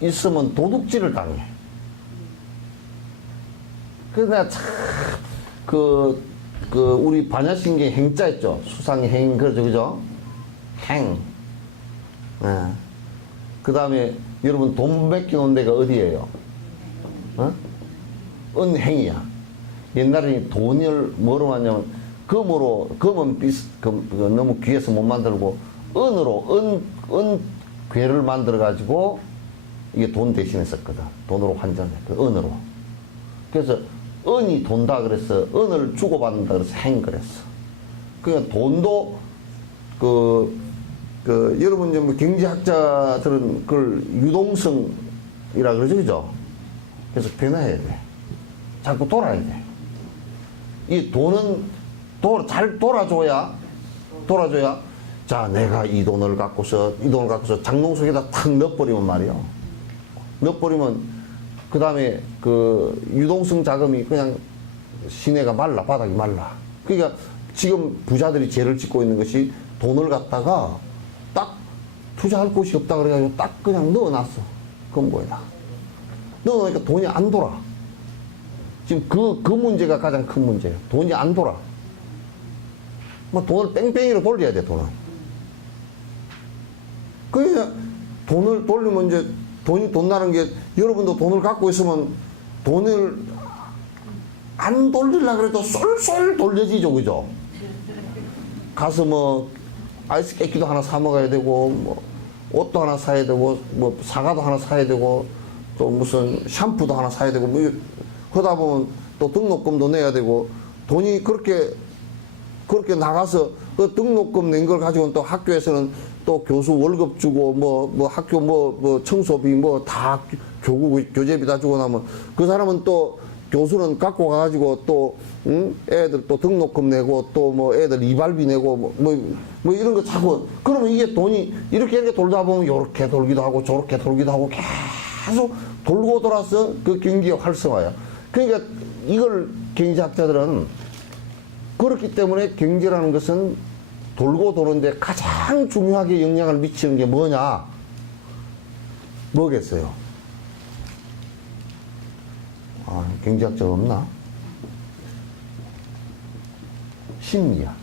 있으면 도둑질을 당해. 그래서 내가 참, 우리 반야신경 행자 있죠? 수상의 행, 그죠? 행. 그 다음에 여러분 돈 맡겨놓은 데가 어디예요? 은행이야. 옛날에 돈을 뭐로 하냐면, 금은 너무 귀해서 못 만들고, 은괴를 만들어가지고, 이게 돈 대신에 썼거든. 돈으로 환전해. 그 은으로. 그래서 은이 돈다 그래서 은을 주고받는다 그래서 행 그랬어. 그러니까 돈도 여러분 이제 뭐 경제학자들은 그걸 유동성이라 그러죠, 그죠? 그래서 변해야 돼. 자꾸 돌아야 돼. 이 돈은 잘 돌아줘야 자, 내가 이 돈을 갖고서 장롱 속에다 탁 넣어버리면 말이야. 넣어버리면 그 다음에 유동성 자금이 그냥 시내가 말라, 바닥이 말라. 그러니까 지금 부자들이 죄를 짓고 있는 것이 돈을 갖다가 딱 투자할 곳이 없다 그래가지고 딱 그냥 넣어놨어. 금고에다. 넣어놓으니까 돈이 안 돌아. 지금 그 문제가 가장 큰 문제예요. 돈이 안 돌아. 뭐 돈을 뺑뺑이로 돌려야 돼, 돈은. 그러니까 돈을 돌리면 이제 돈 나는 게, 여러분도 돈을 갖고 있으면 돈을 안 돌리려고 그래도 쏠쏠 돌려지죠, 그죠? 가서 뭐, 아이스 깨끼도 하나 사 먹어야 되고, 뭐, 옷도 하나 사야 되고, 뭐, 사과도 하나 사야 되고, 또 무슨 샴푸도 하나 사야 되고, 뭐, 그러다 보면 또 등록금도 내야 되고, 돈이 그렇게 나가서 그 등록금 낸 걸 가지고는 또 학교에서는 또 교수 월급 주고 뭐 학교 뭐 청소비 뭐 다 교재비 다 주고 나면 그 사람은 또 교수는 갖고 가가지고 또 애들 또 등록금 내고 또 뭐 애들 이발비 내고 뭐 이런 거 자꾸, 그러면 이게 돈이 이렇게 돌다 보면 요렇게 돌기도 하고 저렇게 돌기도 하고 계속 돌고 돌아서 그 경기의 활성화야. 그러니까 이걸 경제학자들은 그렇기 때문에 경제라는 것은 돌고 도는데 가장 중요하게 영향을 미치는 게 뭐냐? 뭐겠어요? 경제학자가 없나? 심리야.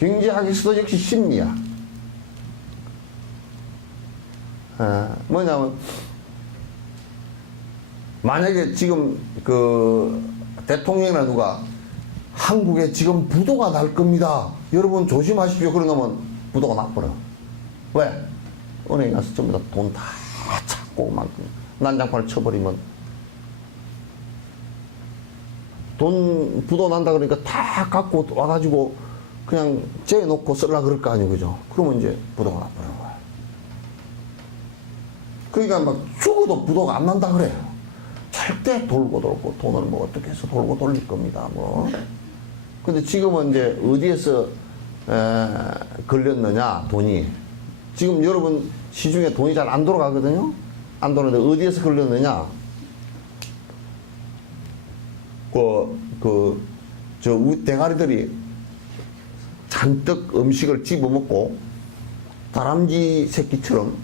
경제학에서도 역시 심리야. 뭐냐면, 만약에 지금 대통령이나 누가 한국에 지금 부도가 날 겁니다. 여러분 조심하십시오. 그러면 부도가 나버려. 왜? 은행에 가서 전부 다 돈 다 찾고 막 난장판을 쳐버리면 돈 부도 난다 그러니까 다 갖고 와가지고 그냥 재놓고 쓰려고 그럴 거 아니에요. 그죠? 그러면 이제 부도가 나버리는 거야. 그러니까 막 죽어도 부도가 안 난다 그래요. 절대 돌고 돈을 뭐 어떻게 해서 돌고 돌릴 겁니다. 뭐. 근데 지금은 이제 어디에서 걸렸느냐, 돈이. 지금 여러분 시중에 돈이 잘 안 돌아가거든요? 안 돌아가는데 어디에서 걸렸느냐? 대가리들이 잔뜩 음식을 집어먹고 다람쥐 새끼처럼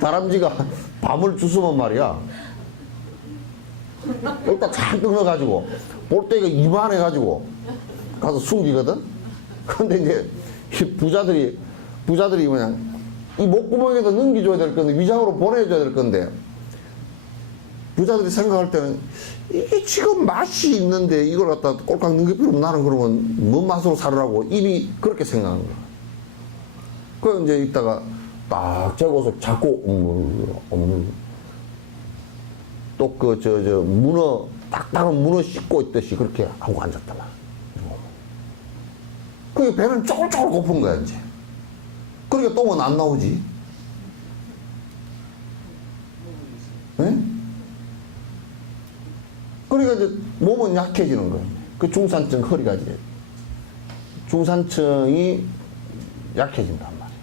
다람쥐가 밤을 주스면 말이야. 일단 잔뜩 넣어가지고 볼때가 이만해가지고 가서 숨기거든. 근데 이제 부자들이 그냥 이 목구멍에다 넘겨줘야 될 건데, 위장으로 보내줘야 될 건데, 부자들이 생각할 때는 이게 지금 맛이 있는데 이걸 갖다 꼴깍 넘겨버리면 나는 그러면 뭔 맛으로 살으라고 입이 그렇게 생각하는 거야. 그 이제 이따가 딱 재고서 자꾸 또 문어, 딱딱한 문어 씹고 있듯이 그렇게 하고 앉았단 말이야. 그게 배는 쪼글쪼글 고픈 거야, 이제. 그러니까 똥은 안 나오지. 네? 그러니까 이제 몸은 약해지는 거예요. 그 중산층 허리가 이제 중산층이 약해진단 말이에요.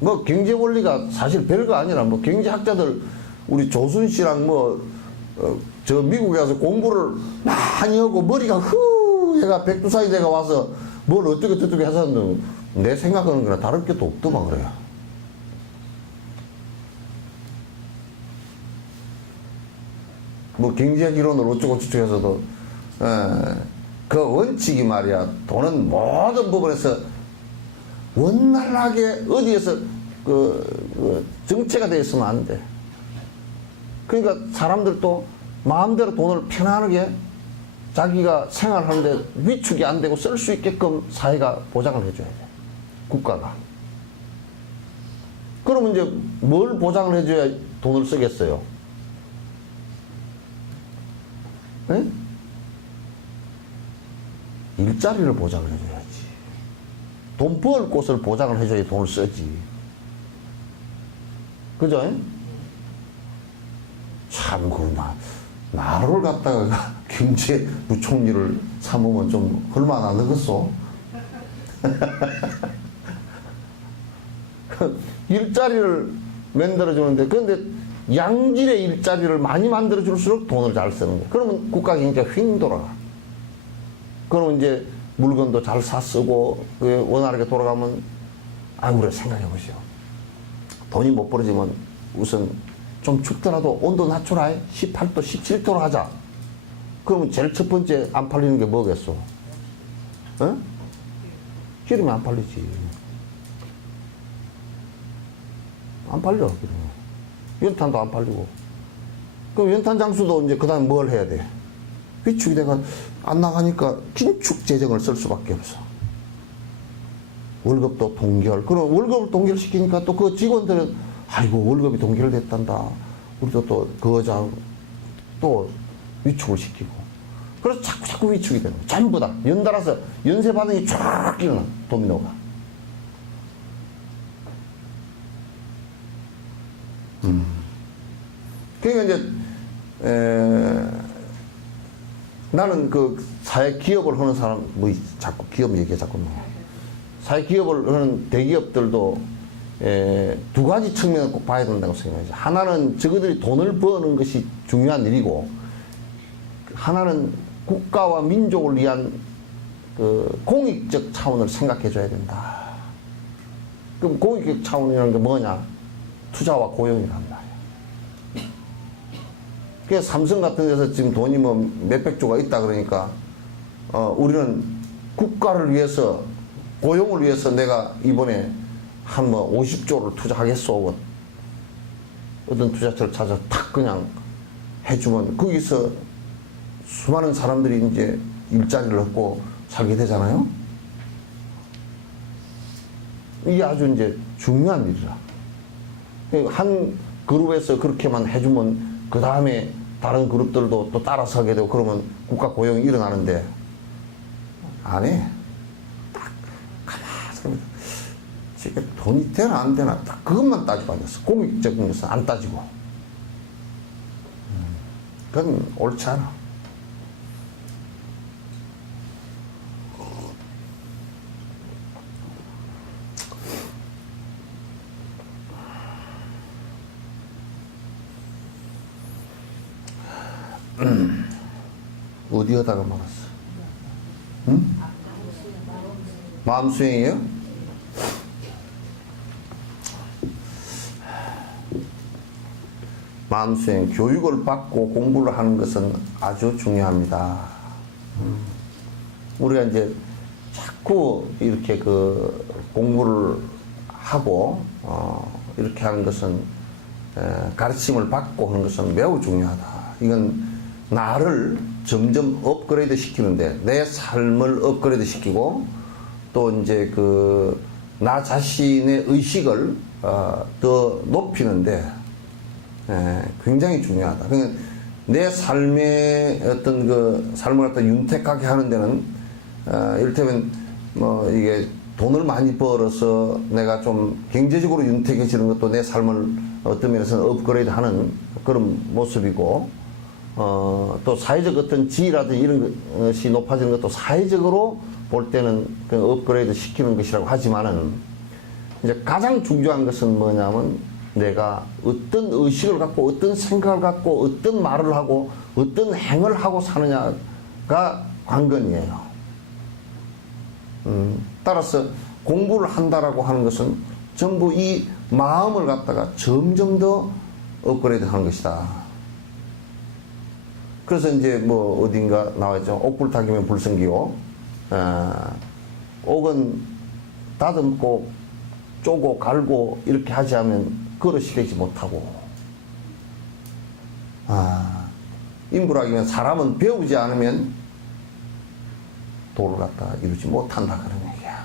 뭐 경제 원리가 사실 별거 아니라 뭐 경제학자들 우리 조순 씨랑 저 미국에 가서 공부를 많이 하고 머리가 얘가 백두산이 돼가 와서 뭘 어떻게 저떻게 해서 내 생각하는 거랑 다를 게 또 없더만 그래요. 뭐 경제학 이론을 어쩌고 저쩌고 해서도 그 원칙이 말이야, 돈은 모든 부분에서 원활하게 어디에서 정체가 되어 있으면 안 돼. 그러니까 사람들도 마음대로 돈을 편안하게 자기가 생활하는데 위축이 안 되고 쓸 수 있게끔 사회가 보장을 해줘야 돼. 국가가. 그러면 이제 뭘 보장을 해줘야 돈을 쓰겠어요? 네? 일자리를 보장을 해줘야지. 돈 벌 곳을 보장을 해줘야 돈을 쓰지. 그죠? 참, 나를 갖다가 경제부총리를 삼으면 좀 얼마나 되겠어? 일자리를 만들어주는데, 그런데 양질의 일자리를 많이 만들어줄수록 돈을 잘 쓰는 거야. 그러면 국가 경제가 휙 돌아가. 그러면 이제 물건도 잘 사 쓰고, 원활하게 돌아가면, 우리 생각해보시오. 돈이 못 벌어지면 우선 좀 춥더라도 온도 낮춰라. 18도, 17도로 하자. 그러면 제일 첫 번째 안 팔리는 게 뭐겠어? 어? 기름이 안 팔리지. 안 팔려, 기름. 연탄도 안 팔리고. 그럼 연탄 장수도 이제 그 다음에 뭘 해야 돼? 위축이 돼가 안 나가니까 긴축 재정을 쓸 수밖에 없어. 월급도 동결. 그럼 월급을 동결시키니까 또 그 직원들은 아이고 월급이 동결됐단다. 우리도 또 그거자 또 위축을 시키고. 그래서 자꾸 위축이 되는 거야. 전부 다 연달아서 연쇄 반응이 쫙 일어나. 도미노가. 그러니까 이제 나는 그 사회 기업을 하는 사람 자꾸 기업 얘기해 자꾸 사회 기업을 하는 대기업들도 두 가지 측면을 꼭 봐야 된다고 생각해요. 하나는 저들이 돈을 버는 것이 중요한 일이고, 하나는 국가와 민족을 위한 그 공익적 차원을 생각해 줘야 된다. 그럼 공익적 차원이라는 게 뭐냐? 투자와 고용이란 말이야. 그래서 삼성 같은 데서 지금 돈이 뭐 몇백조가 있다 그러니까, 우리는 국가를 위해서, 고용을 위해서 내가 이번에 한 50조를 투자하겠소. 어떤 투자처를 찾아 탁 그냥 해주면 거기서 수많은 사람들이 이제 일자리를 얻고 살게 되잖아요. 이게 아주 이제 중요한 일이라. 한 그룹에서 그렇게만 해주면 그 다음에 다른 그룹들도 또 따라서 하게 되고 그러면 국가 고용이 일어나는데 안 해. 딱 가만히 지금 돈이 되나 안 되나 딱 그것만 따지고 앉았어. 공익적인 것은 안 따지고. 그건 옳지 않아. 어디 하다가 말았어? 응? 마음 수행이요? 마음 수행, 교육을 받고 공부를 하는 것은 아주 중요합니다. 우리가 이제 자꾸 이렇게 그 공부를 하고 이렇게 하는 것은 가르침을 받고 하는 것은 매우 중요하다. 이건 나를 점점 업그레이드 시키는데 내 삶을 업그레이드 시키고 또 이제 그 나 자신의 의식을 더 높이는데 굉장히 중요하다. 그러니까 내 삶의 어떤 그 삶을 갖다 윤택하게 하는 데는 이를테면 뭐 이게 돈을 많이 벌어서 내가 좀 경제적으로 윤택해지는 것도 내 삶을 어떤 면에서는 업그레이드 하는 그런 모습이고 또 사회적 어떤 지위라든지 이런 것이 높아지는 것도 사회적으로 볼 때는 그 업그레이드 시키는 것이라고 하지만은 이제 가장 중요한 것은 뭐냐면 내가 어떤 의식을 갖고 어떤 생각을 갖고 어떤 말을 하고 어떤 행을 하고 사느냐가 관건이에요. 따라서 공부를 한다라고 하는 것은 전부 이 마음을 갖다가 점점 더 업그레이드 하는 것이다. 그래서 이제 뭐 어딘가 나와있죠. 옥불탁이면 불성기요. 옥은 다듬고 쪼고 갈고 이렇게 하지 않으면 그릇이 되지 못하고 인불학이면 사람은 배우지 않으면 도를 갖다 이루지 못한다 그런 얘기야.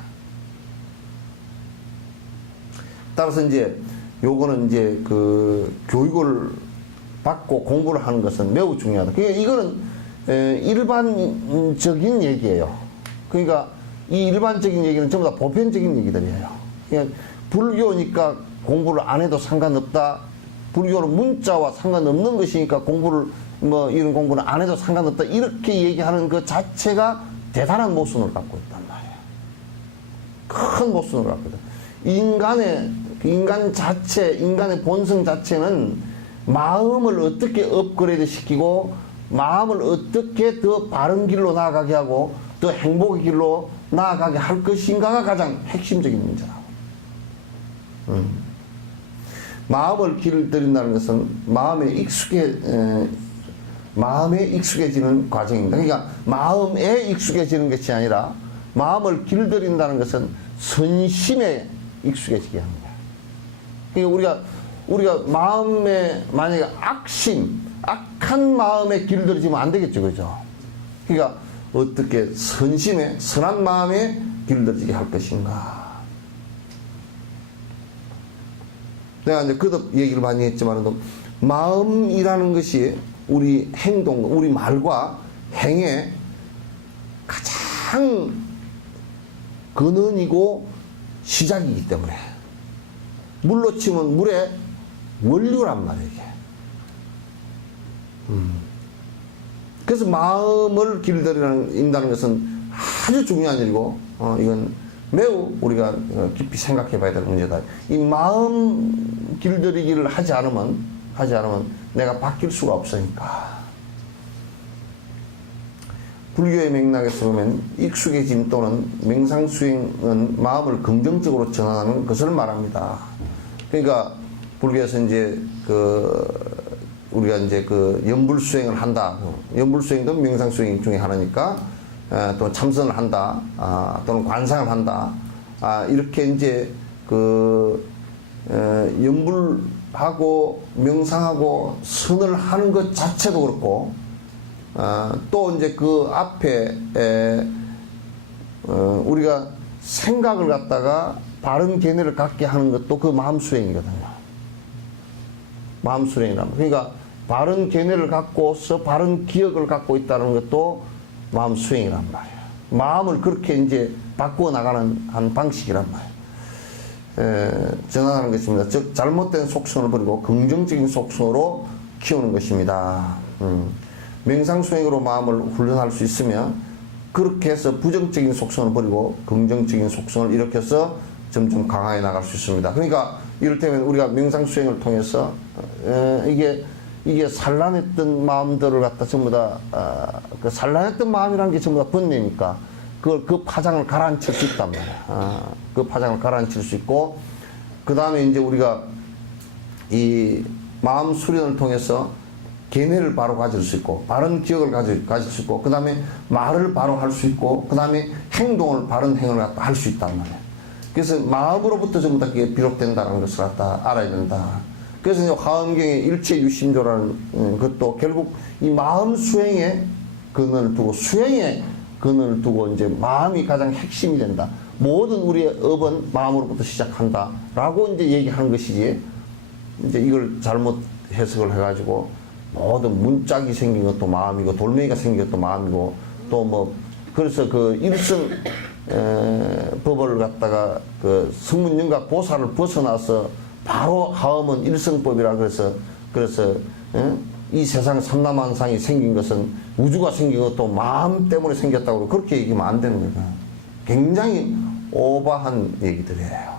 따라서 이제 요거는 이제 그 교육을 받고 공부를 하는 것은 매우 중요하다. 그러니까 이거는 일반적인 얘기예요. 그러니까 이 일반적인 얘기는 전부 다 보편적인 얘기들이에요. 그러니까 불교니까 공부를 안 해도 상관없다. 불교는 문자와 상관없는 것이니까 공부를 뭐 이런 공부는 안 해도 상관없다. 이렇게 얘기하는 그 자체가 대단한 모순을 갖고 있단 말이에요. 큰 모순을 갖고 있다. 인간 자체, 인간의 본성 자체는 마음을 어떻게 업그레이드 시키고 마음을 어떻게 더 바른 길로 나아가게 하고 더 행복의 길로 나아가게 할 것인가가 가장 핵심적인 문제라고. 마음을 길들인다는 것은 마음에 익숙해지는 과정입니다. 그러니까 마음에 익숙해지는 것이 아니라 마음을 길들인다는 것은 선심에 익숙해지게 하는 거예요. 그러니까 우리가 마음에 만약에 악한 마음에 길들이지면 안 되겠죠, 그죠? 그러니까 어떻게 선심에 선한 마음에 길들이게 할 것인가? 내가 이제 그도 얘기를 많이 했지만 마음이라는 것이 우리 행동, 우리 말과 행의 가장 근원이고 시작이기 때문에 물로 치면 물의 원료란 말이에요, 이게. 그래서 마음을 길들인다는 것은 아주 중요한 일이고, 이건 매우 우리가 깊이 생각해 봐야 될 문제다. 이 마음 길들이기를 하지 않으면 내가 바뀔 수가 없으니까. 불교의 맥락에서 보면 익숙해짐 또는 명상수행은 마음을 긍정적으로 전환하는 것을 말합니다. 그러니까 불교에서 이제 우리가 이제 연불수행을 한다. 연불수행도 명상수행 중에 하나니까 또 참선을 한다. 또는 관상을 한다. 이렇게 이제 연불하고 명상하고 선을 하는 것 자체도 그렇고 또 이제 그 앞에 우리가 생각을 갖다가 바른 견해를 갖게 하는 것도 그 마음수행이거든요. 마음수행이란 그러니까 바른 견해를 갖고서 바른 기억을 갖고 있다는 것도 마음수행이란 말이에요. 마음을 그렇게 이제 바꾸어 나가는 한 방식이란 말이에요. 전환하는 것입니다. 즉 잘못된 속성을 버리고 긍정적인 속성으로 키우는 것입니다. 명상수행으로 마음을 훈련할 수 있으면 그렇게 해서 부정적인 속성을 버리고 긍정적인 속성을 일으켜서 점점 강화해 나갈 수 있습니다. 그러니까 이를테면 우리가 명상수행을 통해서 이게 산란했던 마음들을 갖다 전부 다 그 산란했던 마음이라는 게 전부 다 번뇌니까 그 파장을 가라앉힐 수 있단 말이야. 그 파장을 가라앉힐 수 있고 그 다음에 이제 우리가 이 마음 수련을 통해서 견해를 바로 가질 수 있고, 바른 기억을 가질 수 있고, 그 다음에 말을 바로 할 수 있고, 그 다음에 행동을, 바른 행을 갖다 할 수 있단 말이에요. 그래서 마음으로부터 전부 다 그게 비롯된다는 것을 갖다 알아야 된다. 그래서 이제 화엄경의 일체유심조라는 것도 결국 이 마음 수행에 근원을 두고, 수행에 근원을 두고 이제 마음이 가장 핵심이 된다. 모든 우리의 업은 마음으로부터 시작한다. 라고 이제 얘기하는 것이지, 이제 이걸 잘못 해석을 해가지고, 모든 문짝이 생긴 것도 마음이고, 돌멩이가 생긴 것도 마음이고, 또 뭐, 그래서 그 일성, 법을 갖다가 그 성문영각 보살을 벗어나서 바로 하엄은 일성법이라 그래서, 이 세상 삼라만상이 생긴 것은 우주가 생긴 것도 마음 때문에 생겼다고 그렇게 얘기하면 안 되는 거예요. 굉장히 오버한 얘기들이에요.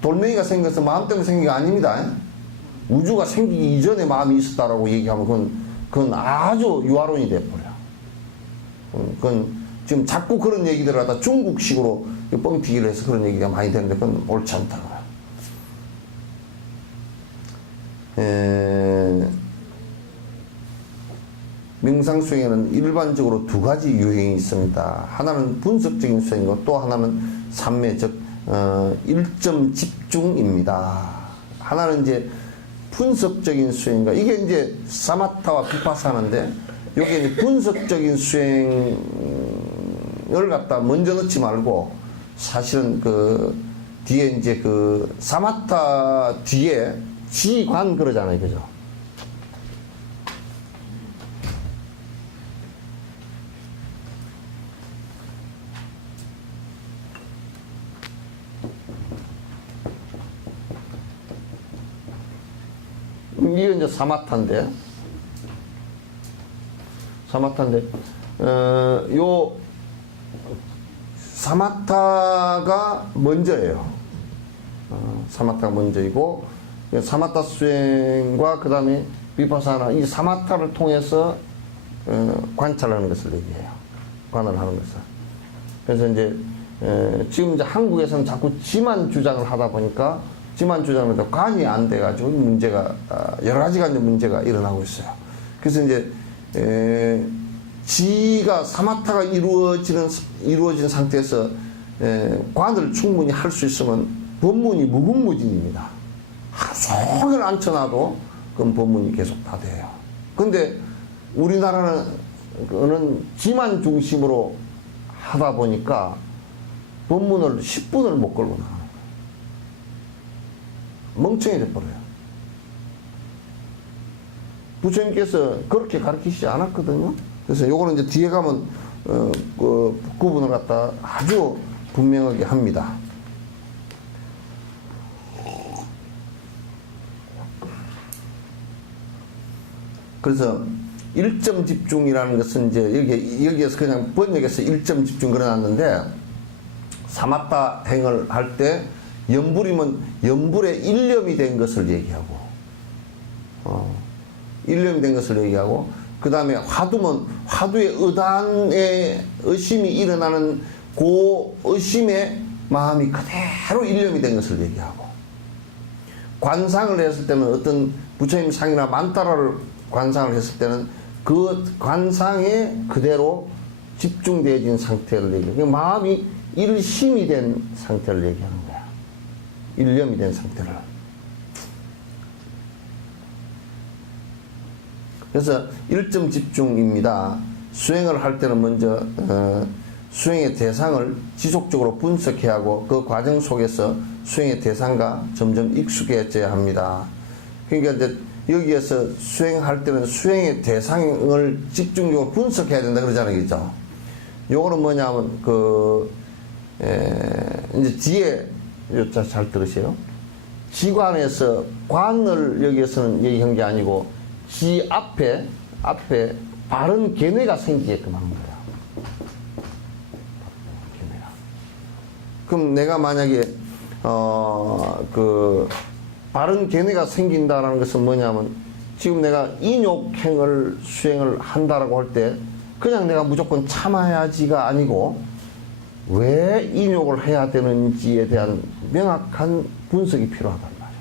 돌멩이가 생긴 것은 마음 때문에 생긴 게 아닙니다. 우주가 생기기 이전에 마음이 있었다라고 얘기하면 그건 아주 유아론이 돼버려요. 그건 지금 자꾸 그런 얘기들을 하다 중국식으로 뻥튀기를 해서 그런 얘기가 많이 되는데 그건 옳지 않다고. 명상수행에는 일반적으로 두 가지 유행이 있습니다. 하나는 분석적인 수행이고 또 하나는 삼매, 즉 일점 집중입니다. 하나는 이제 분석적인 수행과 이게 이제 사마타와 비파사나인데 여기 이제 분석적인 수행을 갖다 먼저 넣지 말고 사실은 그 뒤에 이제 그 사마타 뒤에 지관 그러잖아요, 그죠? 이게 이제 사마타인데, 요 사마타가 먼저예요. 사마타가 먼저이고, 사마타 수행과 그 다음에 비파사나 이 사마타를 통해서 관찰하는 것을 얘기해요. 관을 하는 것을. 그래서 이제 지금 이제 한국에서는 자꾸 지만 주장을 하다 보니까 지만 주장을 해도 관이 안 돼가지고 문제가 여러 가지가 이제 문제가 일어나고 있어요. 그래서 이제 지가 사마타가 이루어진 상태에서 관을 충분히 할 수 있으면 법문이 무궁무진입니다. 하루 종일 앉혀놔도 그건 법문이 계속 다 돼요. 근데 우리나라는 지만 중심으로 하다 보니까 법문을 10분을 못 걸고 나가는 거예요. 멍청해져 버려요. 부처님께서 그렇게 가르치시지 않았거든요. 그래서 요거는 이제 뒤에 가면 그 구분을 갖다 아주 분명하게 합니다. 그래서 일점 집중이라는 것은 이제 여기에서 그냥 번역해서 일점 집중 그려놨는데, 사마타 행을 할 때 염불이면 염불의 일념이 된 것을 얘기하고, 일념이 된 것을 얘기하고, 그 다음에 화두면 화두의 의단에 의심이 일어나는 그 의심의 마음이 그대로 일념이 된 것을 얘기하고, 관상을 했을 때는 어떤 부처님 상이나 만따라를 관상을 했을 때는 그 관상에 그대로 집중되어진 상태를 얘기해요. 마음이 일심이 된 상태를 얘기하는 거야. 일념이 된 상태를. 그래서 일점 집중입니다. 수행을 할 때는 먼저 수행의 대상을 지속적으로 분석해야 하고, 그 과정 속에서 수행의 대상과 점점 익숙해져야 합니다. 그러니까 이제 여기에서 수행할 때는 수행의 대상을 집중적으로 분석해야 된다 그러잖아요, 그죠? 요거는 뭐냐면 이제 뒤에 잘 들으세요. 지관에서 관을 여기에서는 얘기한 게 아니고 지 앞에 바른 견해가 생기게끔 하는 거야. 견해가. 그럼 내가 만약에 바른 견해가 생긴다라는 것은 뭐냐면, 지금 내가 인욕행을 수행을 한다라고 할 때 그냥 내가 무조건 참아야지가 아니고 왜 인욕을 해야 되는지에 대한 명확한 분석이 필요하단 말이야.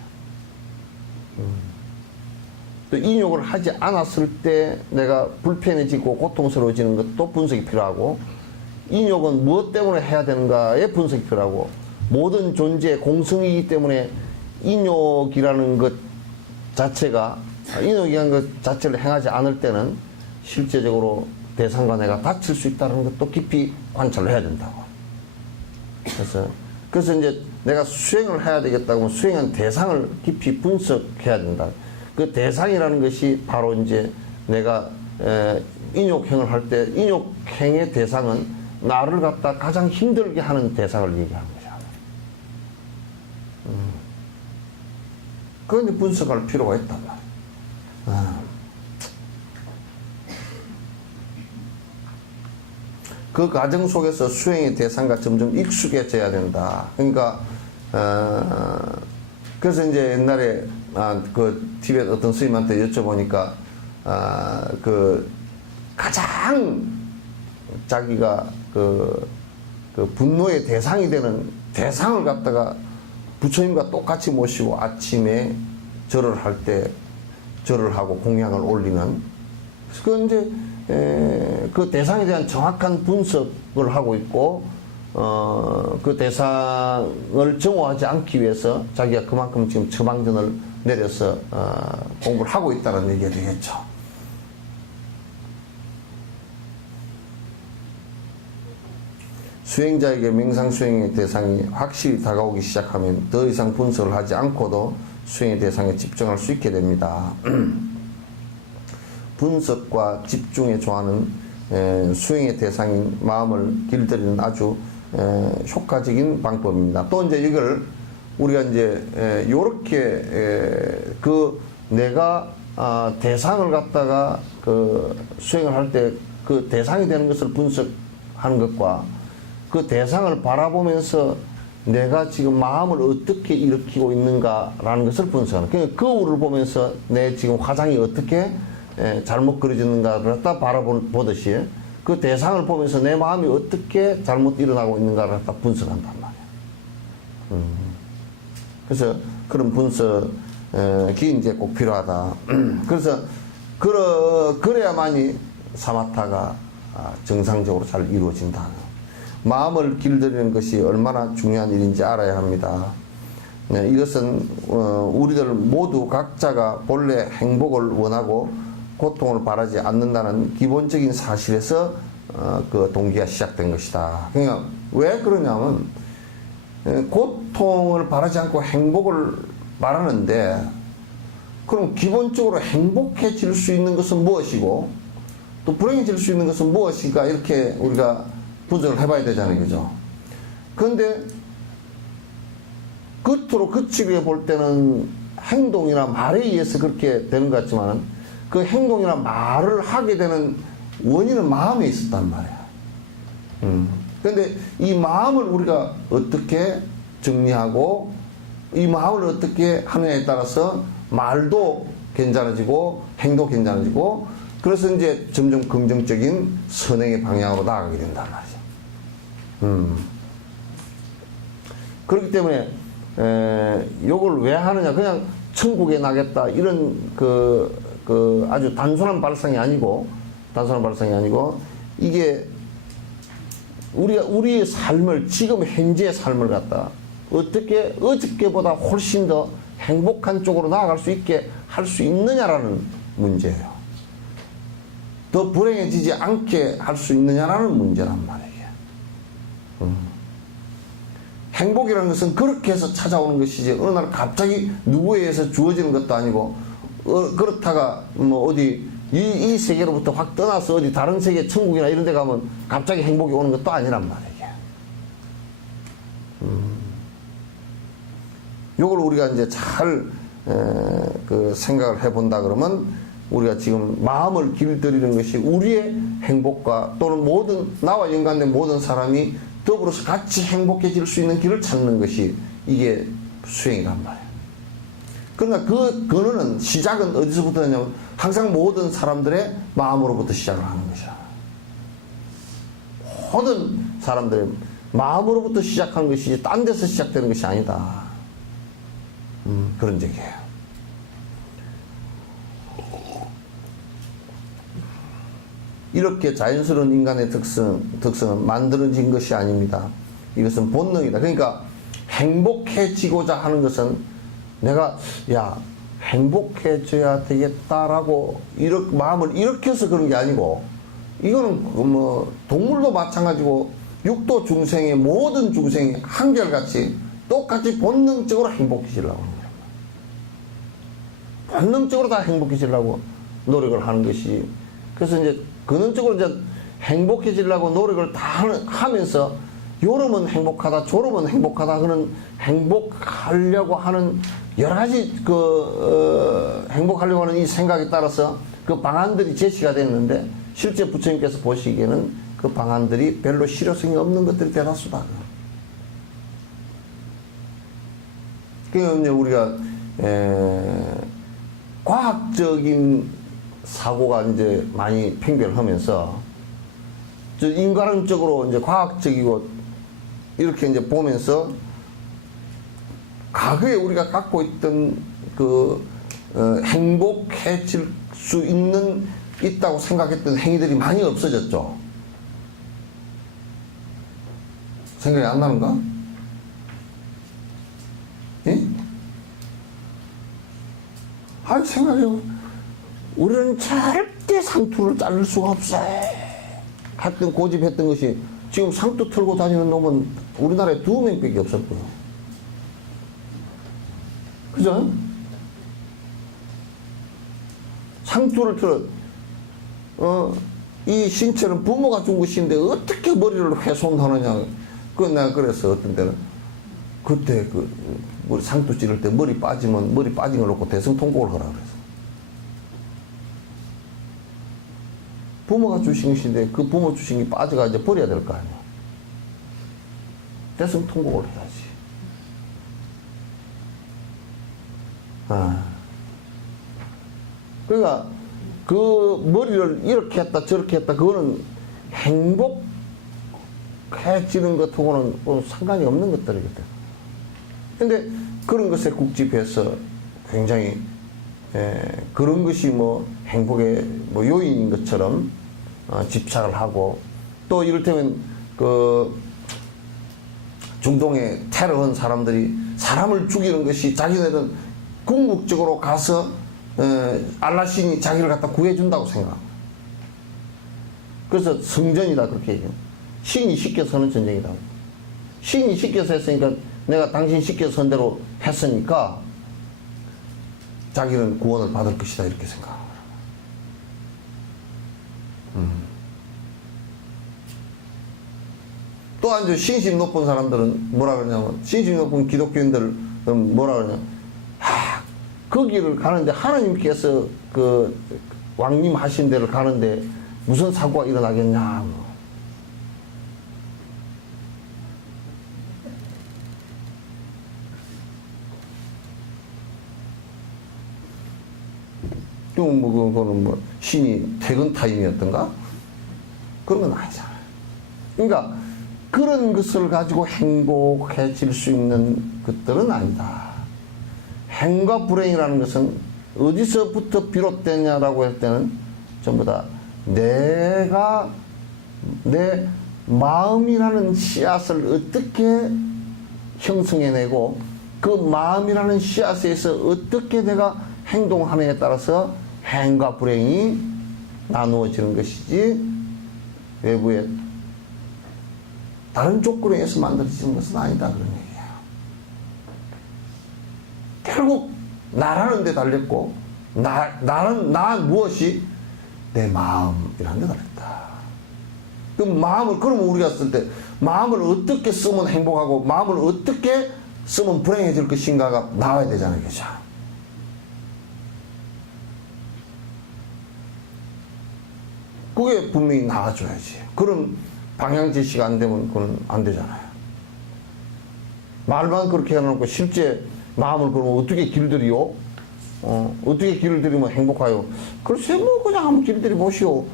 또 인욕을 하지 않았을 때 내가 불편해지고 고통스러워지는 것도 분석이 필요하고, 인욕은 무엇 때문에 해야 되는가의 분석이 필요하고, 모든 존재의 공성이기 때문에 인욕이라는 것 자체가, 인욕이라는 것 자체를 행하지 않을 때는 실제적으로 대상과 내가 다칠 수 있다는 것도 깊이 관찰을 해야 된다고. 그래서 이제 내가 수행을 해야 되겠다고 하면 수행한 대상을 깊이 분석해야 된다. 그 대상이라는 것이 바로 이제 내가 인욕행을 할 때 인욕행의 대상은 나를 갖다 가장 힘들게 하는 대상을 얘기하는 거죠. 그건 이제 분석할 필요가 있단 말이야. 그 과정 속에서 수행의 대상과 점점 익숙해져야 된다. 그러니까 그래서 이제 옛날에 그 티벳 어떤 스님한테 여쭤보니까 그 가장 자기가 그 분노의 대상이 되는 대상을 갖다가 부처님과 똑같이 모시고 아침에 절을 할 때 절을 하고 공양을 올리는, 그 이제 그 대상에 대한 정확한 분석을 하고 있고, 그 대상을 정오하지 않기 위해서 자기가 그만큼 지금 처방전을 내려서 공부를 하고 있다는 얘기가 되겠죠. 수행자에게 명상수행의 대상이 확실히 다가오기 시작하면 더 이상 분석을 하지 않고도 수행의 대상에 집중할 수 있게 됩니다. 분석과 집중에 좋아하는 수행의 대상인 마음을 길들이는 아주 효과적인 방법입니다. 또 이제 이걸 우리가 이제 요렇게 그 내가 대상을 갖다가 그 수행을 할 때 그 대상이 되는 것을 분석하는 것과 그 대상을 바라보면서 내가 지금 마음을 어떻게 일으키고 있는가라는 것을 분석하는, 그러니까 거울을 보면서 내 지금 화장이 어떻게 잘못 그려지는가를 갖다 바라보듯이 그 대상을 보면서 내 마음이 어떻게 잘못 일어나고 있는가를 갖다 분석한단 말이야. 그래서 그런 분석이 이제 꼭 필요하다. 그래서 그래야만이 사마타가 정상적으로 잘 이루어진다. 마음을 길들이는 것이 얼마나 중요한 일인지 알아야 합니다. 이것은 우리들 모두 각자가 본래 행복을 원하고 고통을 바라지 않는다는 기본적인 사실에서 그 동기가 시작된 것이다. 그러니까 왜 그러냐면 고통을 바라지 않고 행복을 바라는데, 그럼 기본적으로 행복해질 수 있는 것은 무엇이고 또 불행해질 수 있는 것은 무엇인가, 이렇게 우리가 분석을 해봐야 되잖아요. 그죠? 그런데 겉으로 그치게 볼 때는 행동이나 말에 의해서 그렇게 되는 것 같지만 그 행동이나 말을 하게 되는 원인은 마음에 있었단 말이야. 그런데 이 마음을 우리가 어떻게 정리하고 이 마음을 어떻게 하느냐에 따라서 말도 괜찮아지고 행도 괜찮아지고, 그래서 이제 점점 긍정적인 선행의 방향으로 나아가게 된단 말이죠. 그렇기 때문에 요걸 왜 하느냐, 그냥 천국에 나겠다 이런 그 아주 단순한 발상이 아니고 이게 우리의 삶을, 지금 현재의 삶을 갖다 어떻게 어저께보다 훨씬 더 행복한 쪽으로 나아갈 수 있게 할 수 있느냐라는 문제예요. 더 불행해지지 않게 할 수 있느냐라는 문제란 말이에요. 행복이라는 것은 그렇게 해서 찾아오는 것이지 어느 날 갑자기 누구에 의해서 주어지는 것도 아니고, 그렇다가 뭐 어디 이 세계로부터 확 떠나서 어디 다른 세계 천국이나 이런 데 가면 갑자기 행복이 오는 것도 아니란 말이에요. 요걸 우리가 이제 잘 그 생각을 해본다 그러면 우리가 지금 마음을 길들이는 것이 우리의 행복과 또는 모든 나와 연관된 모든 사람이 더불어서 같이 행복해질 수 있는 길을 찾는 것이 이게 수행이란 말이에요. 그러나 그 근원은, 시작은 어디서부터 하냐면 항상 모든 사람들의 마음으로부터 시작을 하는 것이야. 모든 사람들의 마음으로부터 시작하는 것이지 딴 데서 시작되는 것이 아니다. 그런 얘기예요. 이렇게 자연스러운 인간의 특성은 만들어진 것이 아닙니다. 이것은 본능이다. 그러니까 행복해지고자 하는 것은 내가 행복해져야 되겠다라고 마음을 일으켜서 그런 게 아니고, 이거는 뭐 동물도 마찬가지고 육도 중생의 모든 중생이 한결같이 똑같이 본능적으로 행복해지려고 하는 거예요. 본능적으로 다 행복해지려고 노력을 하는 것이, 그래서 이제 근원적으로 이제 행복해지려고 노력을 다 하면서 요러면 행복하다, 저러면 행복하다, 그런 행복하려고 하는 여러 가지 행복하려고 하는 이 생각에 따라서 그 방안들이 제시가 됐는데, 실제 부처님께서 보시기에는 그 방안들이 별로 실효성이 없는 것들이 대다수다. 그러니까 이제 우리가 과학적인 사고가 이제 많이 팽배를 하면서 인간적으로 이제 과학적이고 이렇게 이제 보면서 과거에 우리가 갖고 있던 행복해질 수 있다고 생각했던 행위들이 많이 없어졌죠. 생각이 안 나는가? 예? 생각해요. 우리는 절대 상투를 자를 수가 없어. 했던 고집했던 것이, 지금 상투 털고 다니는 놈은 우리나라에 2명밖에 없었고요. 그죠? 상투를 이 신체는 부모가 준 것인데 어떻게 머리를 훼손하느냐. 내가 그래서 어떤 때는 그때 머리 상투 찌를 때 머리 빠지면 머리 빠진 걸 놓고 대성통곡을 하라 그래서. 부모가 주신 것인데 그 부모 주신 게 빠져가 이제 버려야 될 거 아니야. 대성통곡을 해야지. 그러니까 그 머리를 이렇게 했다 저렇게 했다 그거는 행복해지는 것하고는 상관이 없는 것들이거든. 근데 그런 것에 국집해서 굉장히 그런 것이 뭐 행복의 뭐 요인인 것처럼 집착을 하고, 또 이를테면 중동에 테러한 사람들이 사람을 죽이는 것이 자기네들은 궁극적으로 가서 알라신이 자기를 갖다 구해준다고 생각합니다. 그래서 성전이다 그렇게 얘기해요. 신이 시켜서 하는 전쟁이다. 신이 시켜서 했으니까 내가 당신 시켜서 한 대로 했으니까 자기는 구원을 받을 것이다 이렇게 생각합니다. 또한 이제 신심 높은 사람들은 뭐라 그러냐면, 신심 높은 기독교인들은 뭐라 그러냐면, 거기를 가는데 하나님께서 왕님 하신 데를 가는데 무슨 사고가 일어나겠냐. 그거는 신이 퇴근 타임이었던가? 그런 건 아니잖아요. 그러니까 그런 것을 가지고 행복해질 수 있는 것들은 아니다. 행과 불행이라는 것은 어디서부터 비롯되냐라고 할 때는 전부 다 내 마음이라는 씨앗을 어떻게 형성해내고 그 마음이라는 씨앗에서 어떻게 내가 행동하느냐에 따라서 행과 불행이 나누어지는 것이지, 외부의 다른 조건에 의해서 만들어지는 것은 아니다 그런 얘기예요. 결국 나라는 데 달렸고, 나는 무엇이? 내 마음이라는 데 달렸다. 그 마음을, 그러면 우리가 쓸 때 마음을 어떻게 쓰면 행복하고 마음을 어떻게 쓰면 불행해질 것인가가 나와야 되잖아요. 그죠? 그게 분명히 나와줘야지. 그런 방향 제시가 안 되면 그건 안 되잖아요. 말만 그렇게 해놓고 실제 마음을 그러면 어떻게 길들이요? 어떻게 길을 들이면 행복하요? 글쎄 뭐 그냥 한번 길들이 보시오.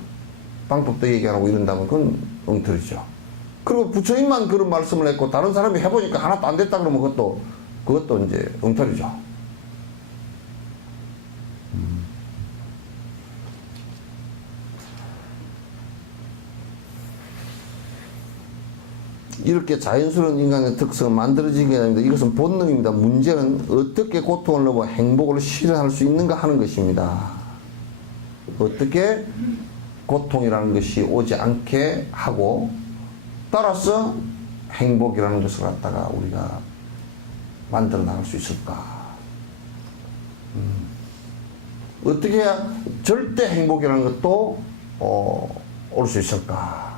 방법도 얘기 안 하고 이런다면 그건 엉터리죠. 그리고 부처님만 그런 말씀을 했고 다른 사람이 해보니까 하나도 안 됐다 그러면 그것도 이제 엉터리죠. 이렇게 자연스러운 인간의 특성을 만들어지게 됩니다. 이것은 본능입니다. 문제는 어떻게 고통을 넘어 행복을 실현할 수 있는가 하는 것입니다. 어떻게 고통이라는 것이 오지 않게 하고 따라서 행복이라는 것을 갖다가 우리가 만들어 나갈 수 있을까? 어떻게 해야 절대 행복이라는 것도 올 수 있을까?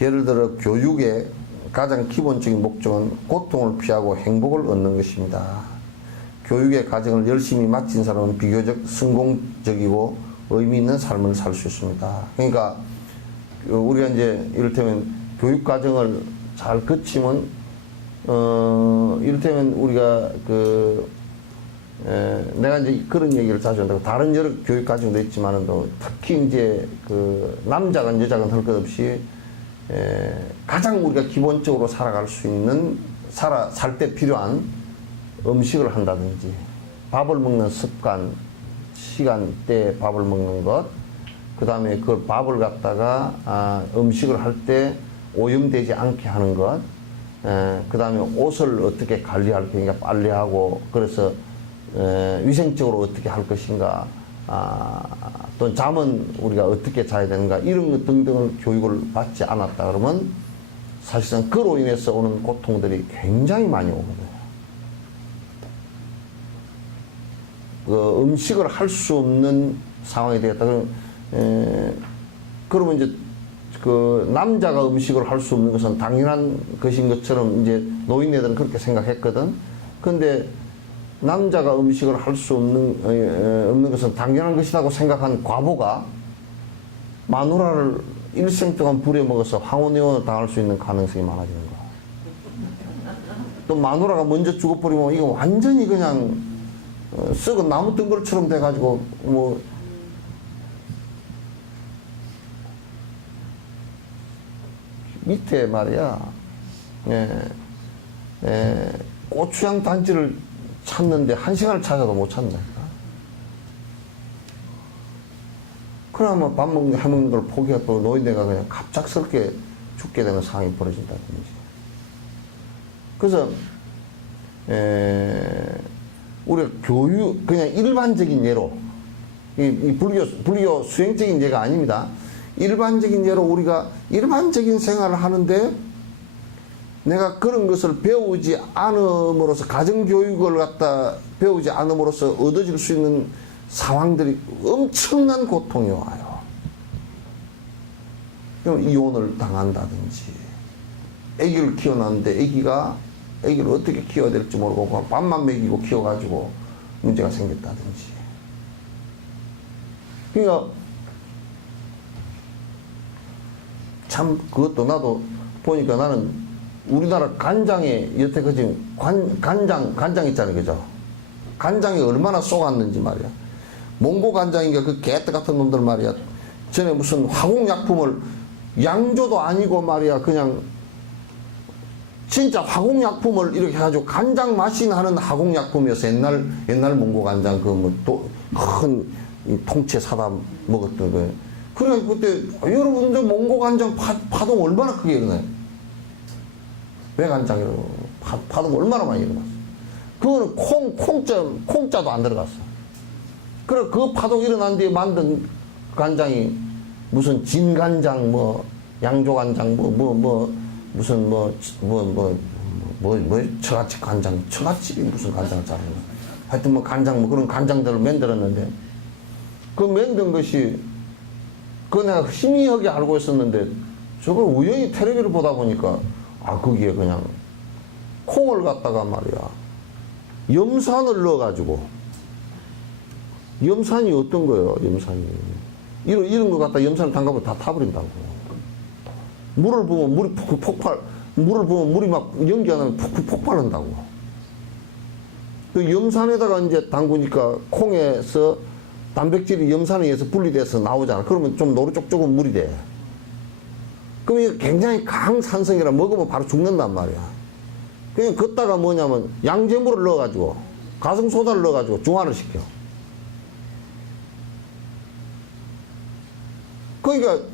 예를 들어 교육의 가장 기본적인 목적은 고통을 피하고 행복을 얻는 것입니다. 교육의 과정을 열심히 마친 사람은 비교적 성공적이고 의미 있는 삶을 살 수 있습니다. 그러니까 우리가 이제 이를테면 교육 과정을 잘 거치면 이를테면 우리가 내가 이제 그런 얘기를 자주 한다고 다른 여러 교육 과정도 있지만은 또 특히 이제 남자건 여자건 할 것 없이 가장 우리가 기본적으로 살아갈 수 있는 살 때 필요한 음식을 한다든지 밥을 먹는 습관, 시간대에 밥을 먹는 것, 그 다음에 그 밥을 갖다가 음식을 할 때 오염되지 않게 하는 것, 그 다음에 옷을 어떻게 관리할 거니까 빨래하고 그래서 위생적으로 어떻게 할 것인가, 또 잠은 우리가 어떻게 자야 되는가 이런 것 등등을 교육을 받지 않았다 그러면 사실상 그로 인해서 오는 고통들이 굉장히 많이 오거든요. 음식을 할 수 없는 상황이 되겠다. 그러면 이제 남자가 음식을 할 수 없는 것은 당연한 것인 것처럼 이제 노인네들은 그렇게 생각했거든. 근데 남자가 음식을 할 수 없는 것은 당연한 것이라고 생각한 과부가 마누라를 일생 동안 부려먹어서 황혼이혼을 당할 수 있는 가능성이 많아지는 거야. 또 마누라가 먼저 죽어버리면 이거 완전히 그냥 썩은 나무 덩굴처럼 돼가지고 뭐 밑에 말이야 고추장 단지를 찾는데 1시간을 찾아도 못 찾는다니까. 그러면 밥 먹는 해먹는 걸 포기하고 노인네가 그냥 갑작스럽게 죽게 되는 상황이 벌어진다든지. 그래서 우리가 교육, 그냥 일반적인 예로, 이 불교 수행적인 예가 아닙니다. 일반적인 예로 우리가 일반적인 생활을 하는데 내가 그런 것을 배우지 않음으로써, 가정교육을 갖다 배우지 않음으로써 얻어질 수 있는 상황들이 엄청난 고통이 와요. 그럼 이혼을 당한다든지, 아기를 키워놨는데 아기를 어떻게 키워야 될지 모르고 밥만 먹이고 키워가지고 문제가 생겼다든지. 그러니까 참 그것도 나도 보니까 나는 우리나라 간장에 여태까지 간장 있잖아요, 그죠? 간장이 얼마나 쏘갔는지 말이야. 몽고 간장인가 그 개떼 같은 놈들 말이야. 전에 무슨 화공약품을 양조도 아니고 말이야, 그냥 진짜 화공약품을 이렇게 해가지고 간장 맛이 나는 화공약품이었어. 옛날 몽고 간장 큰 통째 사다 먹었던 거예요. 그래 그때 여러분들 몽고 간장 파동 얼마나 크게 일어나요? 배간장이라고 파동 얼마나 많이 일어났어. 그거는 콩자도 안 들어갔어. 그래 그 파동 일어난 뒤에 만든 간장이 무슨 진간장 양조간장 무슨 처갓집 간장, 처갓집이 무슨 간장을 짜는 거야. 하여튼 간장 그런 간장들을 만들었는데 그 만든 것이 그거 내가 희미하게 알고 있었는데 저걸 우연히 텔레비를 보다 보니까 거기에 그냥 콩을 갖다가 말이야 염산을 넣어가지고, 염산이 어떤 거예요? 염산이 이런 거 갖다 염산을 담가보면 다 타버린다고. 물을 보면 물을 보면 물이 막 연기 안 하면 폭발한다고. 그 염산에다가 이제 담그니까 콩에서 단백질이 염산에 의해서 분리돼서 나오잖아. 그러면 좀 노루쪽쪽은 물이 돼. 그럼 이게 굉장히 강산성이라 먹으면 바로 죽는단 말이야. 그냥 걷다가 뭐냐면 양잿물을 넣어가지고 가성소다를 넣어가지고 중화를 시켜. 그러니까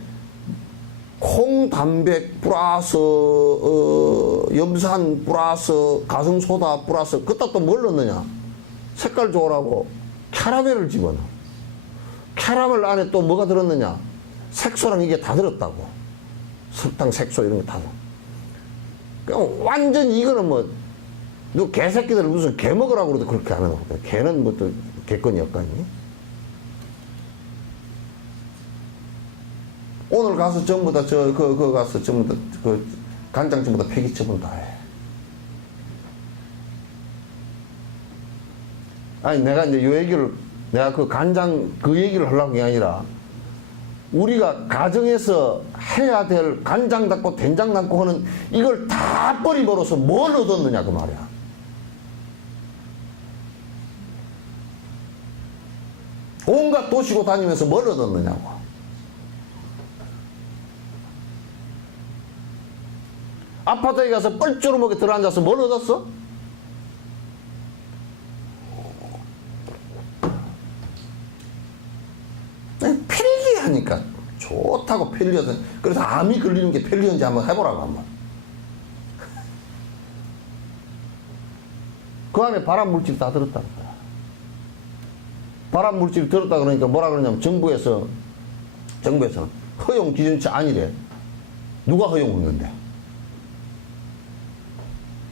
콩, 단백 플러스 염산 플러스 가성소다 플러스 그따 또 뭘 넣느냐? 색깔 좋으라고 캐러멜을 집어넣어. 캐러멜 안에 또 뭐가 들었느냐? 색소랑 이게 다 들었다고. 설탕, 색소 이런 거 다 들어. 그냥 완전 이거는 뭐, 너 개새끼들 무슨 개 먹으라고 그래도 그렇게 안 해놓고. 개는 뭐 또 개건이 없거니. 오늘 가서 전부 다 그거 가서 전부 다 간장 전부 다 폐기 처분 다 해. 아니 내가 이제 요 얘기를 내가 그 간장 그 얘기를 하려고 한 게 아니라 우리가 가정에서 해야 될 간장 담고 된장 담고 하는 이걸 다 버리버려서 뭘 얻었느냐 그 말이야. 온갖 도시고 다니면서 뭘 얻었느냐고. 아파트에 가서 뻘쭈르먹에 들어앉아서 뭘 얻었어? 편리하니까 좋다고 편리하던. 그래서 암이 걸리는 게 편리한지 한번 해보라고 한번. 그 안에 발암 물질이 다 들었다는 거야. 발암 물질이 들었다 그러니까 뭐라 그러냐면 정부에서는 허용 기준치 아니래. 누가 허용했는데?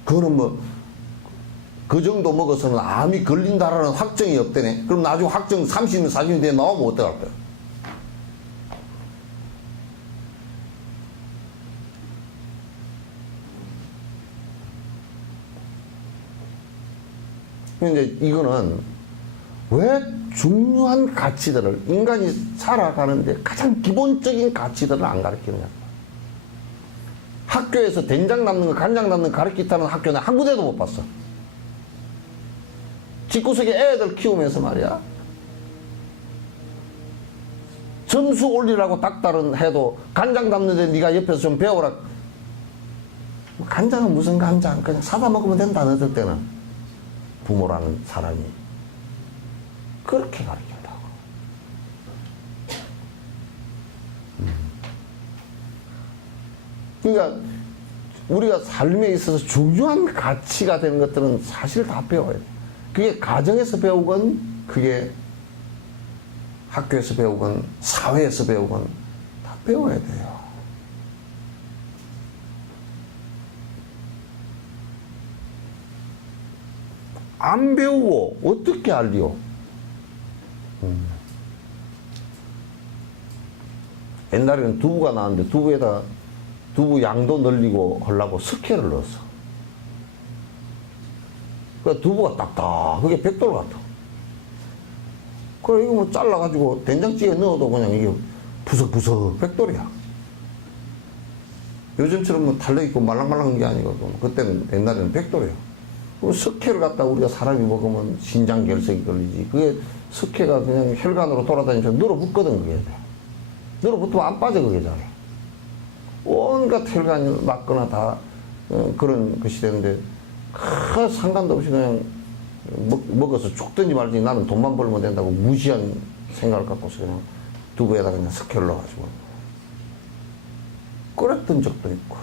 그거는 뭐 그 정도 먹어서는 암이 걸린다라는 확정이 없대네. 그럼 나중에 확정 30년 40년 뒤에 나오면 어떡할 거야? 근데 이거는 왜 중요한 가치들을 인간이 살아가는데 가장 기본적인 가치들을 안 가르치느냐. 학교에서 된장 담는 거 간장 담는 거 가르치다는 학교는 한 군데도 못 봤어. 집구석에 애들 키우면서 말이야. 점수 올리라고 닥달은 해도 간장 담는데 네가 옆에서 좀 배워라. 간장은 무슨 간장? 그냥 사다 먹으면 된다. 너들 때는 부모라는 사람이 그렇게 가르친다고. 그러니까 우리가 삶에 있어서 중요한 가치가 되는 것들은 사실 다 배워야 돼. 그게 가정에서 배우건 그게 학교에서 배우건 사회에서 배우건 다 배워야 돼요. 안 배우고 어떻게 알리요? 옛날에는 두부가 나왔는데 두부에다 두부 양도 늘리고 하려고 석회를 넣었어. 그 두부가 딱딱하게 백돌 같아. 그래 이거 뭐 잘라가지고 된장찌개 넣어도 그냥 이게 부석부석 백돌이야. 요즘처럼 뭐 탄력 있고 말랑말랑한 게 아니거든. 그때는 옛날에는 백돌이야. 그 석회를 갖다 우리가 사람이 먹으면 신장결석이 걸리지. 그게 석회가 그냥 혈관으로 돌아다니면서 늘어붙거든 그게. 늘어붙으면 안 빠져 그게 잘. 온갖 혈관이 막거나 다 그런 것이 되는데 큰 상관도 없이 그냥 먹어서 죽든지 말든지 나는 돈만 벌면 된다고 무시한 생각을 갖고서 그냥 두부에다 그냥 석회를 넣어가지고 끓였던 적도 있고.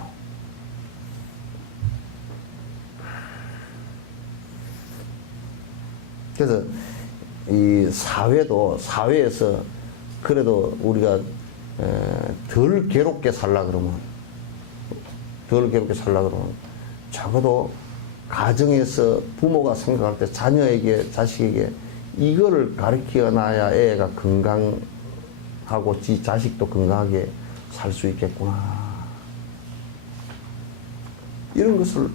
그래서 이 사회에서 그래도 우리가 덜 괴롭게 살라 그러면 적어도 가정에서 부모가 생각할 때 자녀에게 자식에게 이거를 가르쳐 놔야 애가 건강하고 지 자식도 건강하게 살 수 있겠구나. 이런 것을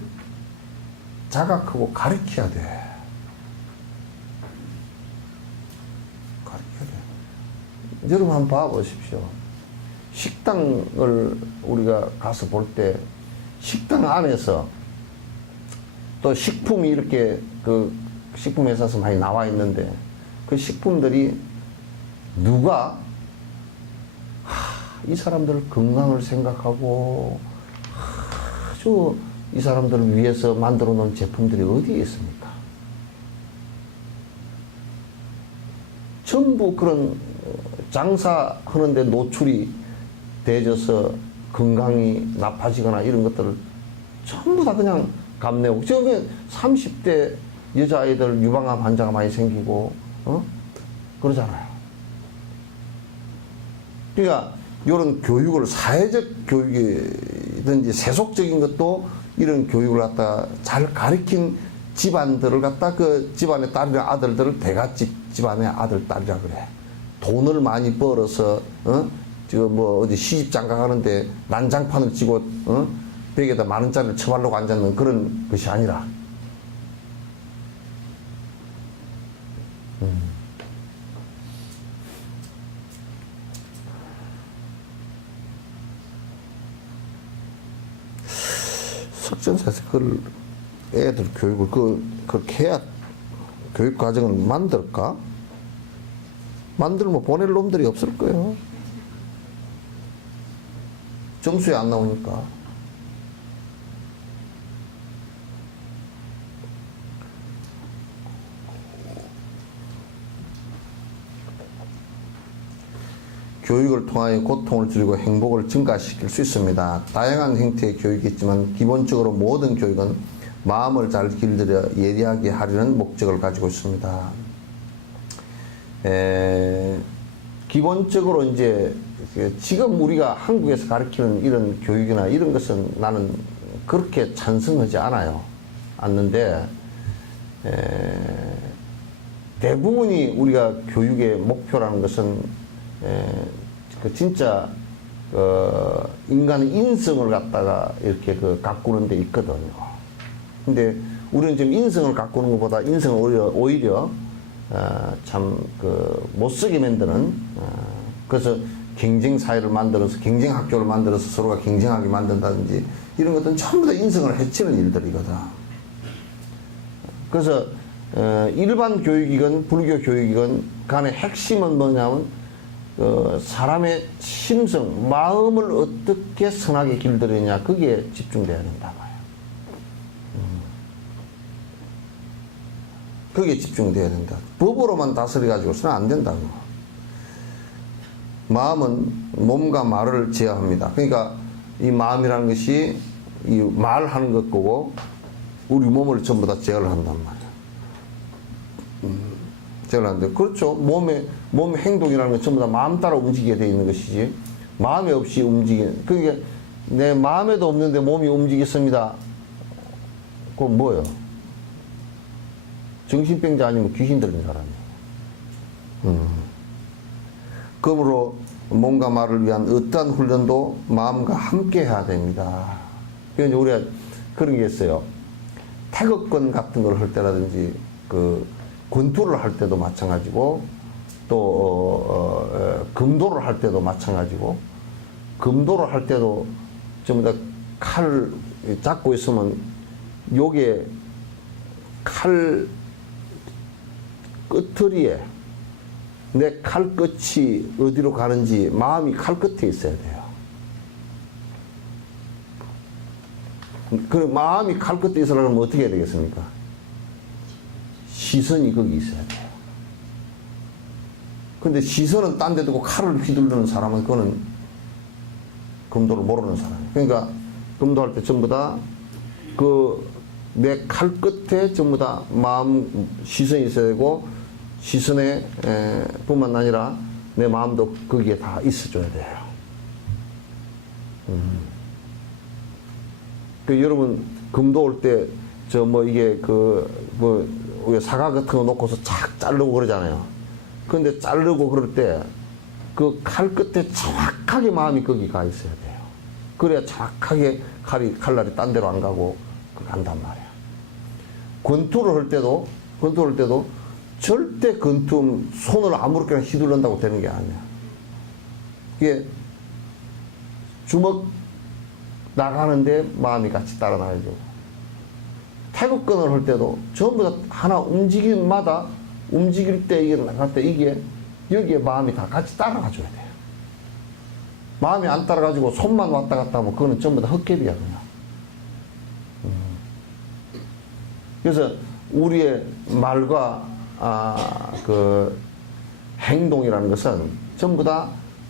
자각하고 가르쳐야 돼. 가르쳐야 돼. 여러분 한번 봐보십시오. 식당을 우리가 가서 볼 때 식당 안에서 또 식품이 이렇게 그 식품회사에서 많이 나와 있는데 그 식품들이 누가 이 사람들 건강을 생각하고 아주 이 사람들을 위해서 만들어 놓은 제품들이 어디에 있습니까? 전부 그런 장사하는데 노출이 돼져서 건강이 나빠지거나 이런 것들을 전부 다 그냥 감내고, 지금 30대 여자아이들 유방암 환자가 많이 생기고, 그러잖아요. 그러니까, 이런 교육을, 사회적 교육이든지 세속적인 것도 이런 교육을 갖다 잘 가르친 집안들을 갖다 그 집안의 딸이나 아들들을 대갓집 집안의 아들, 딸이라 그래. 돈을 많이 벌어서, 지금 뭐 어디 시집 장가 가는데 난장판을 찌고, 벽에다 10,000원짜리를 쳐바르고 앉았는 그런 것이 아니라, 석전사에서 그걸 애들 교육을 그렇게 해야 교육 과정을 만들까? 만들면 보낼 놈들이 없을 거예요. 점수에 안 나오니까. 교육을 통하여 고통을 줄이고 행복을 증가시킬 수 있습니다. 다양한 형태의 교육이 있지만 기본적으로 모든 교육은 마음을 잘 길들여 예리하게 하려는 목적을 가지고 있습니다. 기본적으로 이제 지금 우리가 한국에서 가르치는 이런 교육이나 이런 것은 나는 그렇게 찬성하지 않는데, 대부분이 우리가 교육의 목표라는 것은 진짜 인간의 인성을 갖다가 이렇게 가꾸는 데 있거든요. 근데 우리는 지금 인성을 가꾸는 것보다 인성을 오히려 참 못쓰게 만드는, 그래서 경쟁 사회를 만들어서 경쟁 학교를 만들어서 서로가 경쟁하게 만든다든지 이런 것들은 전부 다 인성을 해치는 일들이거든. 그래서 일반 교육이건 불교 교육이건 간의 핵심은 뭐냐면 사람의 심성, 마음을 어떻게 선하게 길들이냐, 그게 집중돼야 된다 말이에요. 그게 집중돼야 된다. 법으로만 다스려 가지고서는 안 된다고. 마음은 몸과 말을 제어합니다. 그러니까 이 마음이라는 것이 이 말하는 것 거고 우리 몸을 전부 다 제어를 한단 말이에요. 제어를 하는데, 그렇죠. 몸의 행동이라는 건 전부 다 마음 따라 움직이게 되어 있는 것이지, 마음이 없이 움직이는, 그게 내 마음에도 없는데 몸이 움직였습니다. 그건 뭐예요? 정신병자 아니면 귀신 들린 사람이에요. 그러므로 몸과 말을 위한 어떠한 훈련도 마음과 함께 해야 됩니다. 그러니까 우리가 그런 게 있어요. 태극권 같은 걸 할 때라든지, 권투를 할 때도 마찬가지고, 또, 금도를 할 때도 마찬가지고, 금도를 할 때도 전부 다 칼을 잡고 있으면, 요게 칼 끝터리에 내 칼 끝이 어디로 가는지 마음이 칼 끝에 있어야 돼요. 그 마음이 칼 끝에 있으려면 어떻게 해야 되겠습니까? 시선이 거기 있어야 돼요. 근데 시선은 딴 데 두고 칼을 휘두르는 사람은 그거는 금도를 모르는 사람이에요. 그러니까 금도할 때 전부 다 내 칼 끝에 전부 다 마음, 시선이 있어야 되고, 시선에 뿐만 아니라 내 마음도 거기에 다 있어줘야 돼요. 여러분 금도 올 때 이게 우리가 사과 같은 거 놓고서 착 자르고 그러잖아요. 그런데 자르고 그럴 때 그 칼 끝에 정확하게 마음이 거기 가 있어야 돼요. 그래야 정확하게 칼날이 딴 데로 안 가고 간단 말이에요. 권투를 할 때도 절대 손을 아무렇게나 휘두른다고 되는 게 아니야. 이게 주먹 나가는데 마음이 같이 따라 나가죠. 태극권을 할 때도 전부 다 하나 움직일 때 이게 나갈 때 이게 여기에 마음이 다 같이 따라가 줘야 돼요. 마음이 안 따라가지고 손만 왔다 갔다 하면 그거는 전부 다 헛개비야 그냥. 그래서 우리의 말과 행동이라는 것은 전부 다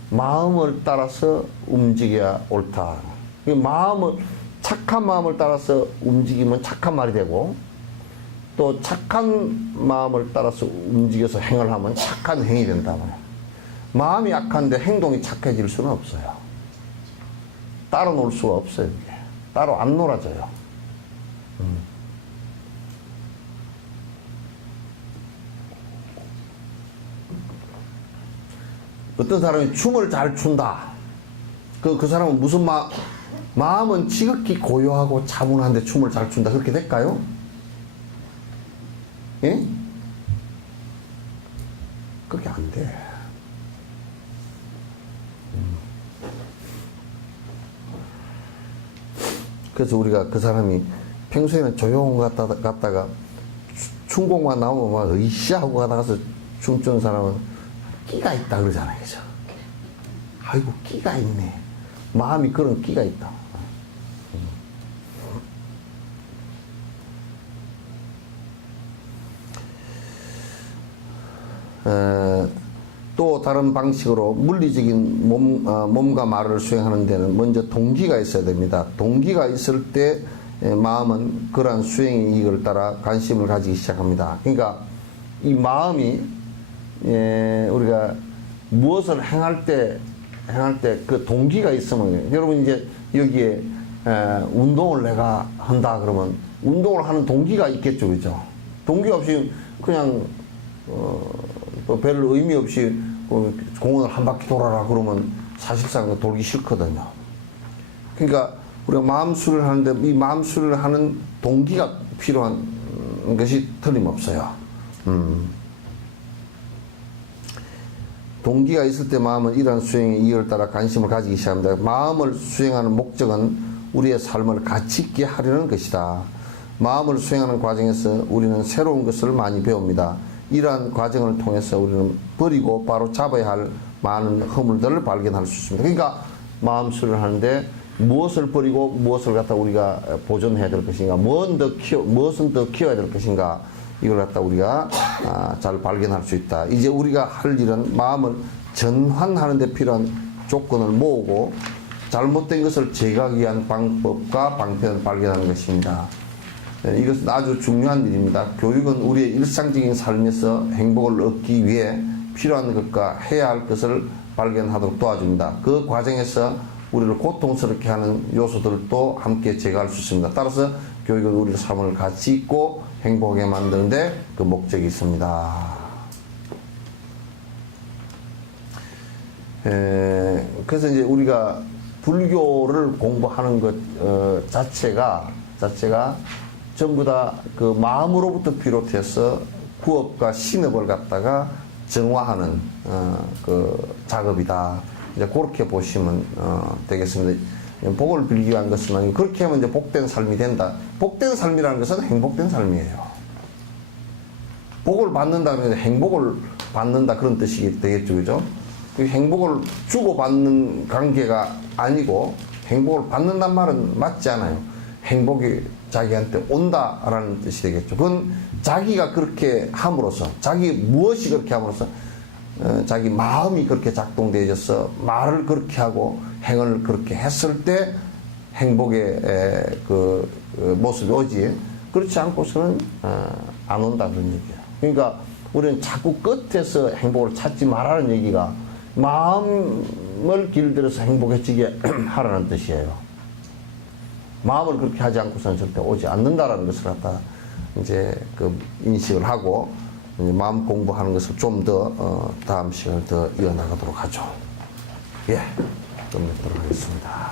마음을 따라서 움직여야 옳다. 착한 마음을 따라서 움직이면 착한 말이 되고, 또 착한 마음을 따라서 움직여서 행을 하면 착한 행이 된다. 마음이 약한데 행동이 착해질 수는 없어요. 따로 놀 수가 없어요. 이게. 따로 안 놀아져요. 어떤 사람이 춤을 잘 춘다. 그 사람은 무슨 마음은 지극히 고요하고 차분한데 춤을 잘 춘다. 그렇게 될까요? 예? 그렇게 안 돼. 그래서 우리가 그 사람이 평소에는 조용 갔다가 춤곡만 나오면 막 으쌰 하고 가다가서 춤추는 사람은 끼가 있다 그러잖아요. 그죠? 아이고, 끼가 있네. 마음이 그런 끼가 있다. 또 다른 방식으로 물리적인 몸과 말을 수행하는 데는 먼저 동기가 있어야 됩니다. 동기가 있을 때 마음은 그러한 수행의 이익을 따라 관심을 가지기 시작합니다. 그러니까 이 마음이 우리가 무엇을 행할 때 그 동기가 있으면, 여러분 이제 여기에 운동을 내가 한다 그러면 운동을 하는 동기가 있겠죠. 그죠? 동기 없이 그냥 또 별 의미 없이 공원을 한 바퀴 돌아라 그러면 사실상 돌기 싫거든요. 그러니까 우리가 마음수를 하는데 이 마음수를 하는 동기가 필요한 것이 틀림없어요. 동기가 있을 때 마음은 이러한 수행의 이유를 따라 관심을 가지기 시작합니다. 마음을 수행하는 목적은 우리의 삶을 가치 있게 하려는 것이다. 마음을 수행하는 과정에서 우리는 새로운 것을 많이 배웁니다. 이러한 과정을 통해서 우리는 버리고 바로 잡아야 할 많은 허물들을 발견할 수 있습니다. 그러니까 마음수를 하는데 무엇을 버리고 무엇을 갖다 우리가 보존해야 될 것인가, 무엇은 더 키워야 될 것인가, 이걸 갖다 우리가 잘 발견할 수 있다. 이제 우리가 할 일은 마음을 전환하는 데 필요한 조건을 모으고 잘못된 것을 제거하기 위한 방법과 방편을 발견하는 것입니다. 이것은 아주 중요한 일입니다. 교육은 우리의 일상적인 삶에서 행복을 얻기 위해 필요한 것과 해야 할 것을 발견하도록 도와줍니다. 그 과정에서 우리를 고통스럽게 하는 요소들도 함께 제거할 수 있습니다. 따라서 교육은 우리의 삶을 가치 있고 행복하게 만드는데 그 목적이 있습니다. 그래서 이제 우리가 불교를 공부하는 것 자체가 전부 다 그 마음으로부터 비롯해서 구업과 신업을 갖다가 정화하는 그 작업이다. 이제 그렇게 보시면 되겠습니다. 복을 빌기 위한 것은 아니고 그렇게 하면 이제 복된 삶이 된다. 복된 삶이라는 것은 행복된 삶이에요. 복을 받는다면 행복을 받는다 그런 뜻이 되겠죠, 그죠? 행복을 주고받는 관계가 아니고 행복을 받는단 말은 맞지 않아요. 행복이 자기한테 온다라는 뜻이 되겠죠. 그건 자기가 그렇게 함으로써, 자기 무엇이 그렇게 함으로써 자기 마음이 그렇게 작동되어져서 말을 그렇게 하고 행을 그렇게 했을 때 행복의 그 모습이 오지, 그렇지 않고서는 안 온다 그런 얘기예요. 그러니까 우리는 자꾸 끝에서 행복을 찾지 말라는 얘기가 마음을 길들여서 행복해지게 하라는 뜻이에요. 마음을 그렇게 하지 않고서는 절대 오지 않는다라는 것을 갖다 이제 그 인식을 하고 이제 마음 공부하는 것을 좀 더 다음 시간을 더 이어나가도록 하죠. 예, 끝내도록 하겠습니다.